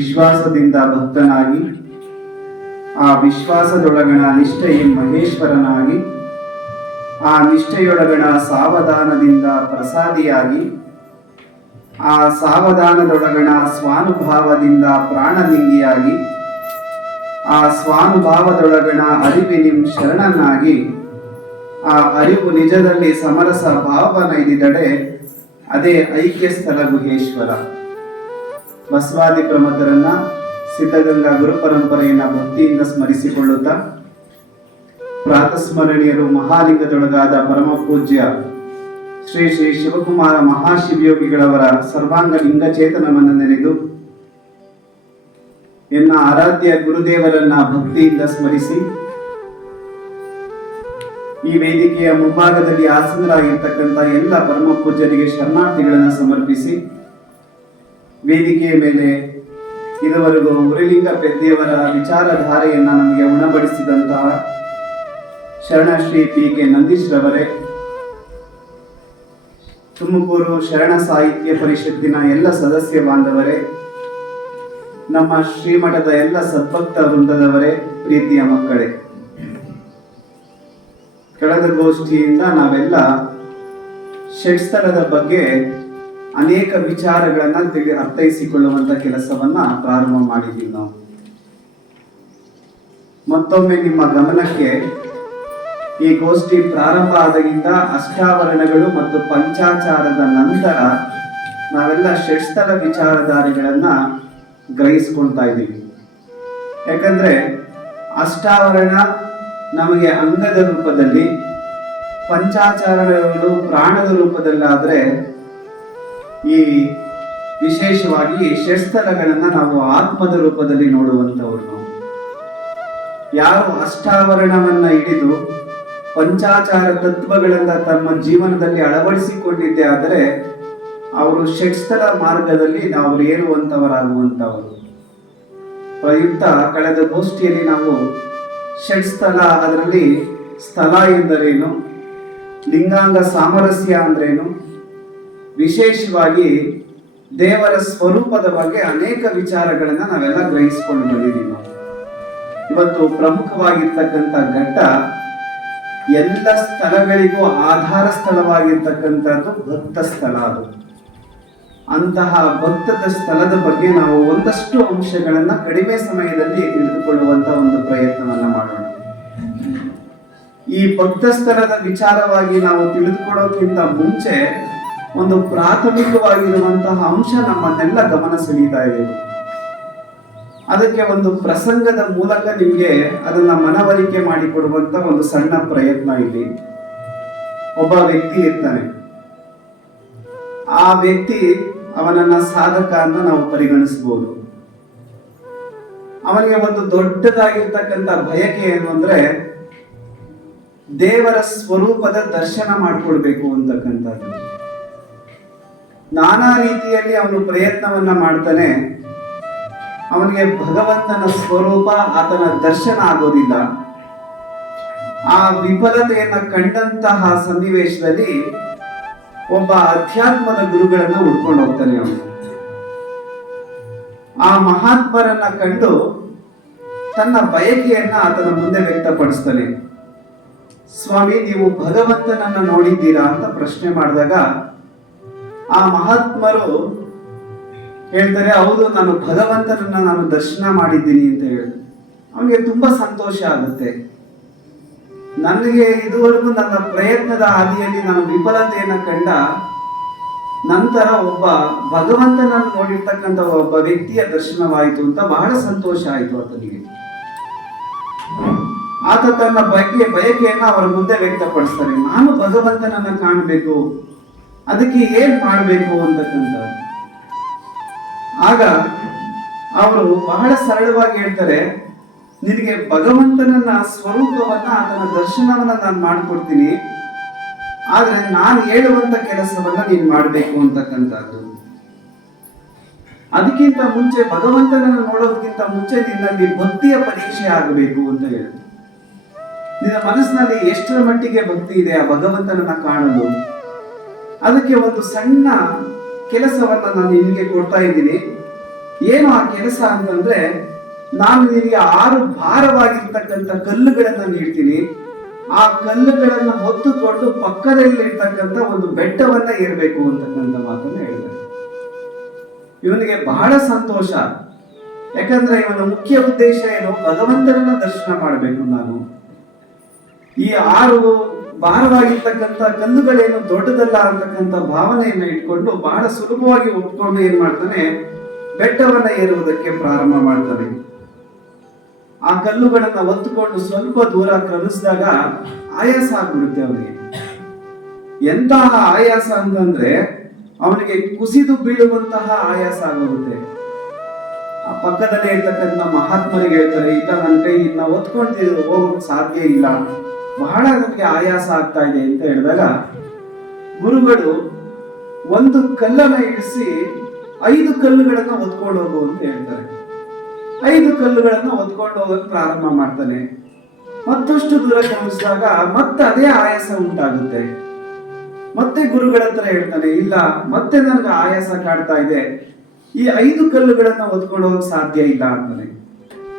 ವಿಶ್ವಾಸದಿಂದ ಭಕ್ತನಾಗಿ, ಆ ವಿಶ್ವಾಸದೊಳಗಣ ನಿಷ್ಠೆ ಮಹೇಶ್ವರನಾಗಿ, ಆ ನಿಷ್ಠೆಯೊಳಗಣ ಸಾವಧಾನದಿಂದ ಪ್ರಸಾದಿಯಾಗಿ, ಆ ಸಾವಧಾನದೊಳಗಣ ಸ್ವಾನುಭಾವದಿಂದ ಪ್ರಾಣಲಿಂಗಿಯಾಗಿ, ಆ ಸ್ವಾನುಭಾವದೊಳಗಣ ಅರಿವಿನಿಂ ಶರಣನಾಗಿ, ಆ ಅರಿವು ನಿಜದಲ್ಲಿ ಸಮರಸ ಭಾವನೈದಿದಡೆ ಅದೇ ಐಕ್ಯ ಸ್ಥಳ ಗುಹೇಶ್ವರ. ಬಸವಾದಿ ಪ್ರಮುಖರನ್ನ ಸಿದ್ಧಗಂಗಾ ಗುರು ಪರಂಪರೆಯನ್ನ ಭಕ್ತಿಯಿಂದ ಸ್ಮರಿಸಿಕೊಳ್ಳುತ್ತಾ, ಪ್ರಾತಸ್ಮರಣೀಯರು ಮಹಾಲಿಂಗದೊಳಗಾದ ಪರಮ ಪೂಜ್ಯ ಶ್ರೀ ಶ್ರೀ ಶಿವಕುಮಾರ ಮಹಾಶಿವಯೋಗಿಗಳವರ ಸರ್ವಾಂಗ ಲಿಂಗಚೇತನವನ್ನು ನೆನೆದು ಎನ್ನ ಆರಾಧ್ಯ ಗುರುದೇವರನ್ನ ಭಕ್ತಿಯಿಂದ ಸ್ಮರಿಸಿ, ಈ ವೇದಿಕೆಯ ಮುಂಭಾಗದಲ್ಲಿ ಆಸನರಾಗಿರ್ತಕ್ಕಂಥ ಎಲ್ಲ ಪರಮ ಪೂಜ್ಯರಿಗೆ ಶರಣಾರ್ಥಿಗಳನ್ನು ಸಮರ್ಪಿಸಿ, ವೇದಿಕೆಯ ಮೇಲೆ ಇದುವರೆಗೂ ಉರಿಲಿಂಗ ಪೆದ್ದಿಯವರ ವಿಚಾರಧಾರೆಯನ್ನ ನಮಗೆ ಉಣಬಡಿಸಿದಂತಹ ಶರಣಶ್ರೀ ಪಿ.ಕೆ. ನಂದೀಶ್ರವರೇ, ತುಮಕೂರು ಶರಣ ಸಾಹಿತ್ಯ ಪರಿಷತ್ತಿನ ಎಲ್ಲ ಸದಸ್ಯ ಬಾಂಧವರೇ, ನಮ್ಮ ಶ್ರೀಮಠದ ಎಲ್ಲ ಸದ್ಭಕ್ತ ವೃಂದದವರೇ, ಪ್ರೀತಿಯ ಮಕ್ಕಳೇ, ಕಳೆದ ಗೋಷ್ಠಿಯಿಂದ ನಾವೆಲ್ಲ ಷಟ್ಸ್ಥಳದ ಬಗ್ಗೆ ಅನೇಕ ವಿಚಾರಗಳನ್ನ ಅರ್ಥೈಸಿಕೊಳ್ಳುವಂತ ಕೆಲಸವನ್ನ ಪ್ರಾರಂಭ ಮಾಡಿದ್ದೀವಿ ನಾವು. ಮತ್ತೊಮ್ಮೆ ನಿಮ್ಮ ಗಮನಕ್ಕೆ ಈ ಗೋಷ್ಠಿ ಪ್ರಾರಂಭ ಆದಾಗಿಂದ ಅಷ್ಟಾವರಣಗಳು ಮತ್ತು ಪಂಚಾಚಾರದ ನಂತರ ನಾವೆಲ್ಲ ಷಟ್ಸ್ಥಳ ವಿಚಾರಧಾರೆಗಳನ್ನ ಗ್ರಹಿಸ್ಕೊಳ್ತಾ ಇದ್ದೀವಿ. ಯಾಕಂದ್ರೆ ಅಷ್ಟಾವರಣ ನಮಗೆ ಅಂಗದ ರೂಪದಲ್ಲಿ, ಪಂಚಾಚಾರಗಳು ಪ್ರಾಣದ ರೂಪದಲ್ಲಾದ್ರೆ, ಈ ವಿಶೇಷವಾಗಿ ಷಟ್ಸ್ಥಳಗಳನ್ನ ನಾವು ಆತ್ಮದ ರೂಪದಲ್ಲಿ ನೋಡುವಂತವರು. ಯಾರು ಅಷ್ಟಾವರಣವನ್ನ ಹಿಡಿದು ಪಂಚಾಚಾರ ತತ್ವಗಳನ್ನ ತಮ್ಮ ಜೀವನದಲ್ಲಿ ಅಳವಡಿಸಿಕೊಂಡಿದ್ದೆ ಆದರೆ ಅವರು ಷಟ್ಸ್ಥಳ ಮಾರ್ಗದಲ್ಲಿ ನಾವು ಏರುವಂತವರಾಗುವಂತವರು. ಪ್ರಯುಕ್ತ ಕಳೆದ ಗೋಷ್ಠಿಯಲ್ಲಿ ನಾವು ಷಟ್ಸ್ಥಳ, ಅದರಲ್ಲಿ ಸ್ಥಳ ಎಂದರೇನು, ಲಿಂಗಾಂಗ ಸಾಮರಸ್ಯ ಅಂದ್ರೇನು, ವಿಶೇಷವಾಗಿ ದೇವರ ಸ್ವರೂಪದ ಬಗ್ಗೆ ಅನೇಕ ವಿಚಾರಗಳನ್ನ ನಾವೆಲ್ಲ ಗ್ರಹಿಸಿಕೊಂಡು ಬಂದಿದ್ದೀವಿ. ಇವತ್ತು ಪ್ರಮುಖವಾಗಿರ್ತಕ್ಕಂಥ ಘಟ್ಟ, ಎಲ್ಲ ಸ್ಥಳಗಳಿಗೂ ಆಧಾರ ಸ್ಥಳವಾಗಿರ್ತಕ್ಕಂಥದ್ದು ಭಕ್ತ ಸ್ಥಳ. ಅದು ಅಂತಹ ಭಕ್ತದ ಸ್ಥಳದ ಬಗ್ಗೆ ನಾವು ಒಂದಷ್ಟು ಅಂಶಗಳನ್ನ ಕಡಿಮೆ ಸಮಯದಲ್ಲಿ ತಿಳಿದುಕೊಳ್ಳುವಂತ ಒಂದು ಪ್ರಯತ್ನವನ್ನ ಮಾಡೋಣ. ಈ ಭಕ್ತ ಸ್ಥಳದ ವಿಚಾರವಾಗಿ ನಾವು ತಿಳಿದುಕೊಳ್ಳೋಕ್ಕಿಂತ ಮುಂಚೆ ಒಂದು ಪ್ರಾಥಮಿಕವಾಗಿರುವಂತಹ ಅಂಶ ನಮ್ಮನ್ನೆಲ್ಲ ಗಮನ ಸೆಳೀತಾ ಇದೆ. ಅದಕ್ಕೆ ಒಂದು ಪ್ರಸಂಗದ ಮೂಲಕ ನಿಮಗೆ ಅದನ್ನ ಮನವರಿಕೆ ಮಾಡಿಕೊಡುವಂತ ಒಂದು ಸಣ್ಣ ಪ್ರಯತ್ನ ಇಲ್ಲಿ. ಒಬ್ಬ ವ್ಯಕ್ತಿ ಇರ್ತಾನೆ. ಆ ವ್ಯಕ್ತಿ ಅವನನ್ನ ಸಾಧಕ ಅಂತ ನಾವು ಪರಿಗಣಿಸಬಹುದು. ಅವನಿಗೆ ಒಂದು ದೊಡ್ಡದಾಗಿರ್ತಕ್ಕಂಥ ಬಯಕೆ ಏನು ಅಂದ್ರೆ ದೇವರ ಸ್ವರೂಪದ ದರ್ಶನ ಮಾಡಿಕೊಡ್ಬೇಕು ಅಂತಕ್ಕಂಥದ್ದು. ನಾನಾ ರೀತಿಯಲ್ಲಿ ಅವನು ಪ್ರಯತ್ನವನ್ನ ಮಾಡ್ತಾನೆ. ಅವನಿಗೆ ಭಗವಂತನ ಸ್ವರೂಪ, ಆತನ ದರ್ಶನ ಆಗೋದಿಲ್ಲ. ಆ ವಿಫಲತೆಯನ್ನ ಕಂಡಂತಹ ಸನ್ನಿವೇಶದಲ್ಲಿ ಒಬ್ಬ ಅಧ್ಯಾತ್ಮದ ಗುರುಗಳನ್ನ ಹುಡ್ಕೊಂಡು ಹೋಗ್ತಾನೆ ಅವನು. ಆ ಮಹಾತ್ಮರನ್ನ ಕಂಡು ತನ್ನ ಬಯಕೆಯನ್ನ ಆತನ ಮುಂದೆ ವ್ಯಕ್ತಪಡಿಸ್ತಾನೆ. ಸ್ವಾಮಿ, ನೀವು ಭಗವಂತನನ್ನ ನೋಡಿದ್ದೀರಾ ಅಂತ ಪ್ರಶ್ನೆ ಮಾಡಿದಾಗ ಆ ಮಹಾತ್ಮರು ಹೇಳ್ತಾರೆ, ಹೌದು, ನಾನು ಭಗವಂತನನ್ನ ನಾನು ದರ್ಶನ ಮಾಡಿದ್ದೀನಿ ಅಂತ ಹೇಳಿ. ಅವನಿಗೆ ತುಂಬಾ ಸಂತೋಷ ಆಗುತ್ತೆ. ನನಗೆ ಇದುವರೆಗೂ ನನ್ನ ಪ್ರಯತ್ನದ ಹಾದಿಯಲ್ಲಿ ನಾನು ವಿಫಲತೆಯನ್ನ ಕಂಡ ನಂತರ ಒಬ್ಬ ಭಗವಂತನನ್ನು ನೋಡಿರ್ತಕ್ಕಂಥ ಒಬ್ಬ ವ್ಯಕ್ತಿಯ ದರ್ಶನವಾಯಿತು ಅಂತ ಬಹಳ ಸಂತೋಷ ಆಯಿತು ಆತನಿಗೆ. ಆತ ತನ್ನ ಬಯಕೆಯನ್ನ ಅವರ ಮುಂದೆ ವ್ಯಕ್ತಪಡಿಸ್ತಾರೆ. ನಾನು ಭಗವಂತನನ್ನ ಕಾಣಬೇಕು, ಅದಕ್ಕೆ ಏನ್ ಮಾಡಬೇಕು ಅಂತಕ್ಕಂಥ. ಆಗ ಅವರು ಬಹಳ ಸರಳವಾಗಿ ಹೇಳ್ತಾರೆ, ನಿನಗೆ ಭಗವಂತನನ್ನ ಸ್ವರೂಪವನ್ನ, ಆತನ ದರ್ಶನವನ್ನ ನಾನು ಮಾಡಿಕೊಡ್ತೀನಿ, ಆದ್ರೆ ನಾನು ಹೇಳುವಂತ ಕೆಲಸವನ್ನ ನೀನ್ ಮಾಡ್ಬೇಕು ಅಂತಕ್ಕಂಥದ್ದು. ಅದಕ್ಕಿಂತ ಮುಂಚೆ, ಭಗವಂತನನ್ನ ನೋಡೋದಕ್ಕಿಂತ ಮುಂಚೆ ನಿನ್ನಲ್ಲಿ ಭಕ್ತಿಯ ಪರೀಕ್ಷೆ ಆಗಬೇಕು ಅಂತ ಹೇಳಿ. ನಿನ್ನ ಮನಸ್ಸಿನಲ್ಲಿ ಎಷ್ಟರ ಮಟ್ಟಿಗೆ ಭಕ್ತಿ ಇದೆ ಆ ಭಗವಂತನನ್ನ ಕಾಣಲು, ಅದಕ್ಕೆ ಒಂದು ಸಣ್ಣ ಕೆಲಸವನ್ನ ನಾನು ನಿಮಗೆ ಕೊಡ್ತಾ ಇದ್ದೀನಿ. ಏನು ಆ ಕೆಲಸ ಅಂತಂದ್ರೆ, ನಾನು ನಿನಗೆ 6 ಭಾರವಾಗಿರ್ತಕ್ಕಂಥ ಕಲ್ಲುಗಳನ್ನ ನೀಡ್ತೀನಿ. ಆ ಕಲ್ಲುಗಳನ್ನ ಹೊತ್ತುಕೊಂಡು ಪಕ್ಕದಲ್ಲಿರ್ತಕ್ಕಂಥ ಒಂದು ಬೆಟ್ಟವನ್ನ ಏರ್ಬೇಕು ಅಂತಕ್ಕಂಥ ಮಾತನ್ನ ಹೇಳಿದ್ದಾರೆ. ಇವನಿಗೆ ಬಹಳ ಸಂತೋಷ. ಯಾಕಂದ್ರೆ ಇವನ ಮುಖ್ಯ ಉದ್ದೇಶ ಏನು? ಭಗವಂತನನ್ನ ದರ್ಶನ ಮಾಡಬೇಕು ನಾನು. ಈ 6 ಭಾರವಾಗಿರ್ತಕ್ಕಂಥ ಕಲ್ಲುಗಳೇನು ದೊಡ್ಡದಲ್ಲ ಅಂತಕ್ಕಂಥ ಭಾವನೆಯನ್ನ ಇಟ್ಕೊಂಡು ಬಹಳ ಸುಲಭವಾಗಿ ಒಪ್ಕೊಂಡು ಏನ್ ಮಾಡ್ತಾನೆ, ಬೆಟ್ಟವನ್ನ ಏರುವುದಕ್ಕೆ ಪ್ರಾರಂಭ ಮಾಡ್ತಾನೆ. ಆ ಕಲ್ಲುಗಳನ್ನ ಒತ್ತುಕೊಂಡು ಸ್ವಲ್ಪ ದೂರ ಕ್ರಮಿಸಿದಾಗ ಆಯಾಸ ಆಗ್ಬಿಡುತ್ತೆ ಅವನಿಗೆ. ಎಂತಹ ಆಯಾಸ ಅಂತಂದ್ರೆ ಅವನಿಗೆ ಕುಸಿದು ಬೀಳುವಂತಹ ಆಯಾಸ ಆಗೋಗುತ್ತೆ. ಆ ಪಕ್ಕದಲ್ಲೇ ಇರ್ತಕ್ಕಂಥ ಮಹಾತ್ಮರಿಗೆ ಹೇಳ್ತಾರೆ, ಇಲ್ಲ ನನ್ನ ಕೈ ಇನ್ನ ಒತ್ಕೊಂಡು ಹೋಗೋಕ್ ಸಾಧ್ಯ ಇಲ್ಲ, ಬಹಳ ನನಗೆ ಆಯಾಸ ಆಗ್ತಾ ಇದೆ ಅಂತ ಹೇಳಿದಾಗ ಗುರುಗಳು ಒಂದು ಕಲ್ಲನ್ನ ಇಳಿಸಿ 5 ಕಲ್ಲುಗಳನ್ನ ಹೊತ್ಕೊಂಡು ಹೋಗು ಅಂತ ಹೇಳ್ತಾರೆ. 5 ಕಲ್ಲುಗಳನ್ನ ಹೊತ್ಕೊಂಡು ಹೋಗಕ್ ಪ್ರಾರಂಭ ಮಾಡ್ತಾನೆ. ಮತ್ತಷ್ಟು ದೂರ ಕ್ರಮಿಸಿದಾಗ ಮತ್ತೆ ಅದೇ ಆಯಾಸ ಉಂಟಾಗುತ್ತೆ. ಮತ್ತೆ ಗುರುಗಳ ಹತ್ರ ಹೇಳ್ತಾನೆ, ಇಲ್ಲ ಮತ್ತೆ ನನಗೆ ಆಯಾಸ ಕಾಡ್ತಾ ಇದೆ, ಈ 5 ಕಲ್ಲುಗಳನ್ನ ಹೊತ್ಕೊಂಡು ಹೋಗಕ್ ಸಾಧ್ಯ ಇಲ್ಲ ಅಂತಾನೆ.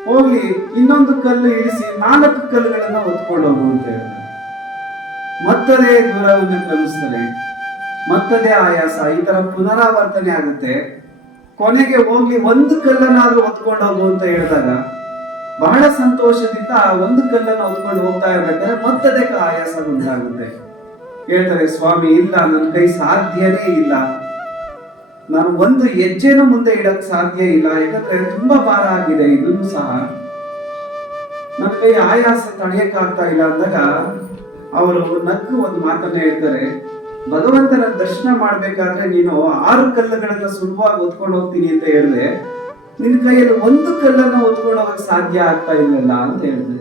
ಹೋಗ್ಲಿ ಇನ್ನೊಂದು ಕಲ್ಲು ಇಳಿಸಿ 4 ಕಲ್ಲುಗಳನ್ನ ಹೊತ್ಕೊಂಡು ಹೋಗು ಅಂತ ಹೇಳ್ತಾನೆ. ಮತ್ತದೇ ದೂರವನ್ನು ಕ್ರಮಿಸ್ತಾನೆ, ಮತ್ತದೇ ಆಯಾಸ, ಈ ತರ ಪುನರಾವರ್ತನೆ ಆಗುತ್ತೆ. ಕೊನೆಗೆ ಹೋಗ್ಲಿ ಒಂದು ಕಲ್ಲನ್ನಾದ್ರೂ ಹೊತ್ಕೊಂಡು ಹೋಗು ಅಂತ ಹೇಳಿದಾಗ ಬಹಳ ಸಂತೋಷದಿಂದ ಆ ಒಂದು ಕಲ್ಲನ್ನು ಹೊತ್ಕೊಂಡು ಹೋಗ್ತಾ ಇರ್ಬೇಕಾದ್ರೆ ಮತ್ತದೇ ಆಯಾಸ ಉಂಟಾಗುತ್ತೆ. ಹೇಳ್ತಾರೆ, ಸ್ವಾಮಿ ಇಲ್ಲ, ನನ್ನ ಕೈ ಸಾಧ್ಯನೇ ಇಲ್ಲ, ನಾನು ಒಂದು ಹೆಜ್ಜೆನೂ ಮುಂದೆ ಇಡಕ್ ಸಾಧ್ಯ ಇಲ್ಲ, ಯಾಕಂದ್ರೆ ತುಂಬಾ ಭಾರ ಆಗಿದೆ, ಇದನ್ನು ಸಹ ನನ್ನ ಕೈ ಆಯಾಸ ತಡೆಯಕ್ಕಾಗ್ತಾ ಇಲ್ಲ ಅಂದಾಗ ಅವರು ನಕ್ಕು ಒಂದು ಮಾತನ್ನ ಹೇಳ್ತಾರೆ, ಭಗವಂತನ ದರ್ಶನ ಮಾಡ್ಬೇಕಾದ್ರೆ ನೀನು 6 ಕಲ್ಲುಗಳನ್ನ ಸುಲಭವಾಗಿ ಹೊತ್ಕೊಂಡು ಹೋಗ್ತೀನಿ ಅಂತ ಹೇಳಿದ್ರೆ ನಿನ್ ಕೈಯಲ್ಲಿ ಒಂದು ಕಲ್ಲನ್ನ ಹೊತ್ಕೊಂಡು ಹೋಗಕ್ ಸಾಧ್ಯ ಆಗ್ತಾ ಇಲ್ವಲ್ಲ ಅಂತ ಹೇಳಿದ್ರೆ,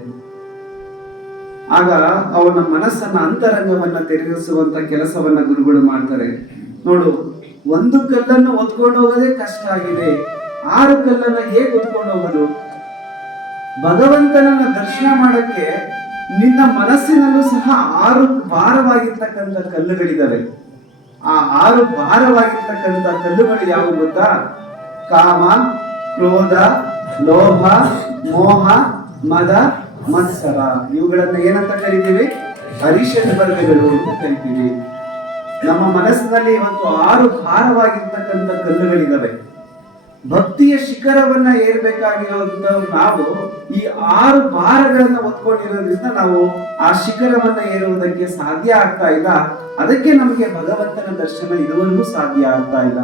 ಆಗ ಅವನ ಮನಸ್ಸನ್ನ ಅಂತರಂಗವನ್ನ ತೆರೆದಿಸುವಂತ ಕೆಲಸವನ್ನ ಗುರುಗಳು ಮಾಡ್ತಾರೆ. ನೋಡು, ಒಂದು ಕಲ್ಲನ್ನು ಹೊತ್ಕೊಂಡು ಹೋಗೋದೇ ಕಷ್ಟ ಆಗಿದೆ, 6 ಕಲ್ಲನ್ನ ಹೇಗೆ ಹೊತ್ಕೊಂಡು ಹೋಗೋದು? ಭಗವಂತನನ್ನ ದರ್ಶನ ಮಾಡಕ್ಕೆ ನಿನ್ನ ಮನಸ್ಸಿನಲ್ಲೂ ಸಹ 6 ಭಾರವಾಗಿರ್ತಕ್ಕಂಥ ಕಲ್ಲುಗಳಿದ್ದಾವೆ. ಆ 6 ಭಾರವಾಗಿರ್ತಕ್ಕಂಥ ಕಲ್ಲುಗಳು ಯಾವುವು ಗೊತ್ತಾ? ಕಾಮ, ಕ್ರೋಧ, ಲೋಭ, ಮೋಹ, ಮದ, ಮತ್ಸರ. ಇವುಗಳನ್ನ ಏನಂತ ಕರಿತೀವಿ? ಅರಿಷಡ್ ವರ್ಗಗಳು ಅಂತ ಕರಿತೀವಿ. ನಮ್ಮ ಮನಸ್ಸಿನಲ್ಲಿ ಇವತ್ತು 6 ಭಾರವಾಗಿರ್ತಕ್ಕಂಥ ಕಲ್ಲುಗಳಿದ್ದಾವೆ. ಭಕ್ತಿಯ ಶಿಖರವನ್ನ ಏರ್ಬೇಕಾಗಿರೋದ್ರಿಂದ ನಾವು ಈ 6 ಭಾರಗಳನ್ನ ಹೊತ್ಕೊಂಡಿರೋದ್ರಿಂದ ನಾವು ಆ ಶಿಖರವನ್ನ ಏರುವುದಕ್ಕೆ ಸಾಧ್ಯ ಆಗ್ತಾ ಇಲ್ಲ. ಅದಕ್ಕೆ ನಮಗೆ ಭಗವಂತನ ದರ್ಶನ ಇದುವರೆಗೂ ಸಾಧ್ಯ ಆಗ್ತಾ ಇಲ್ಲ.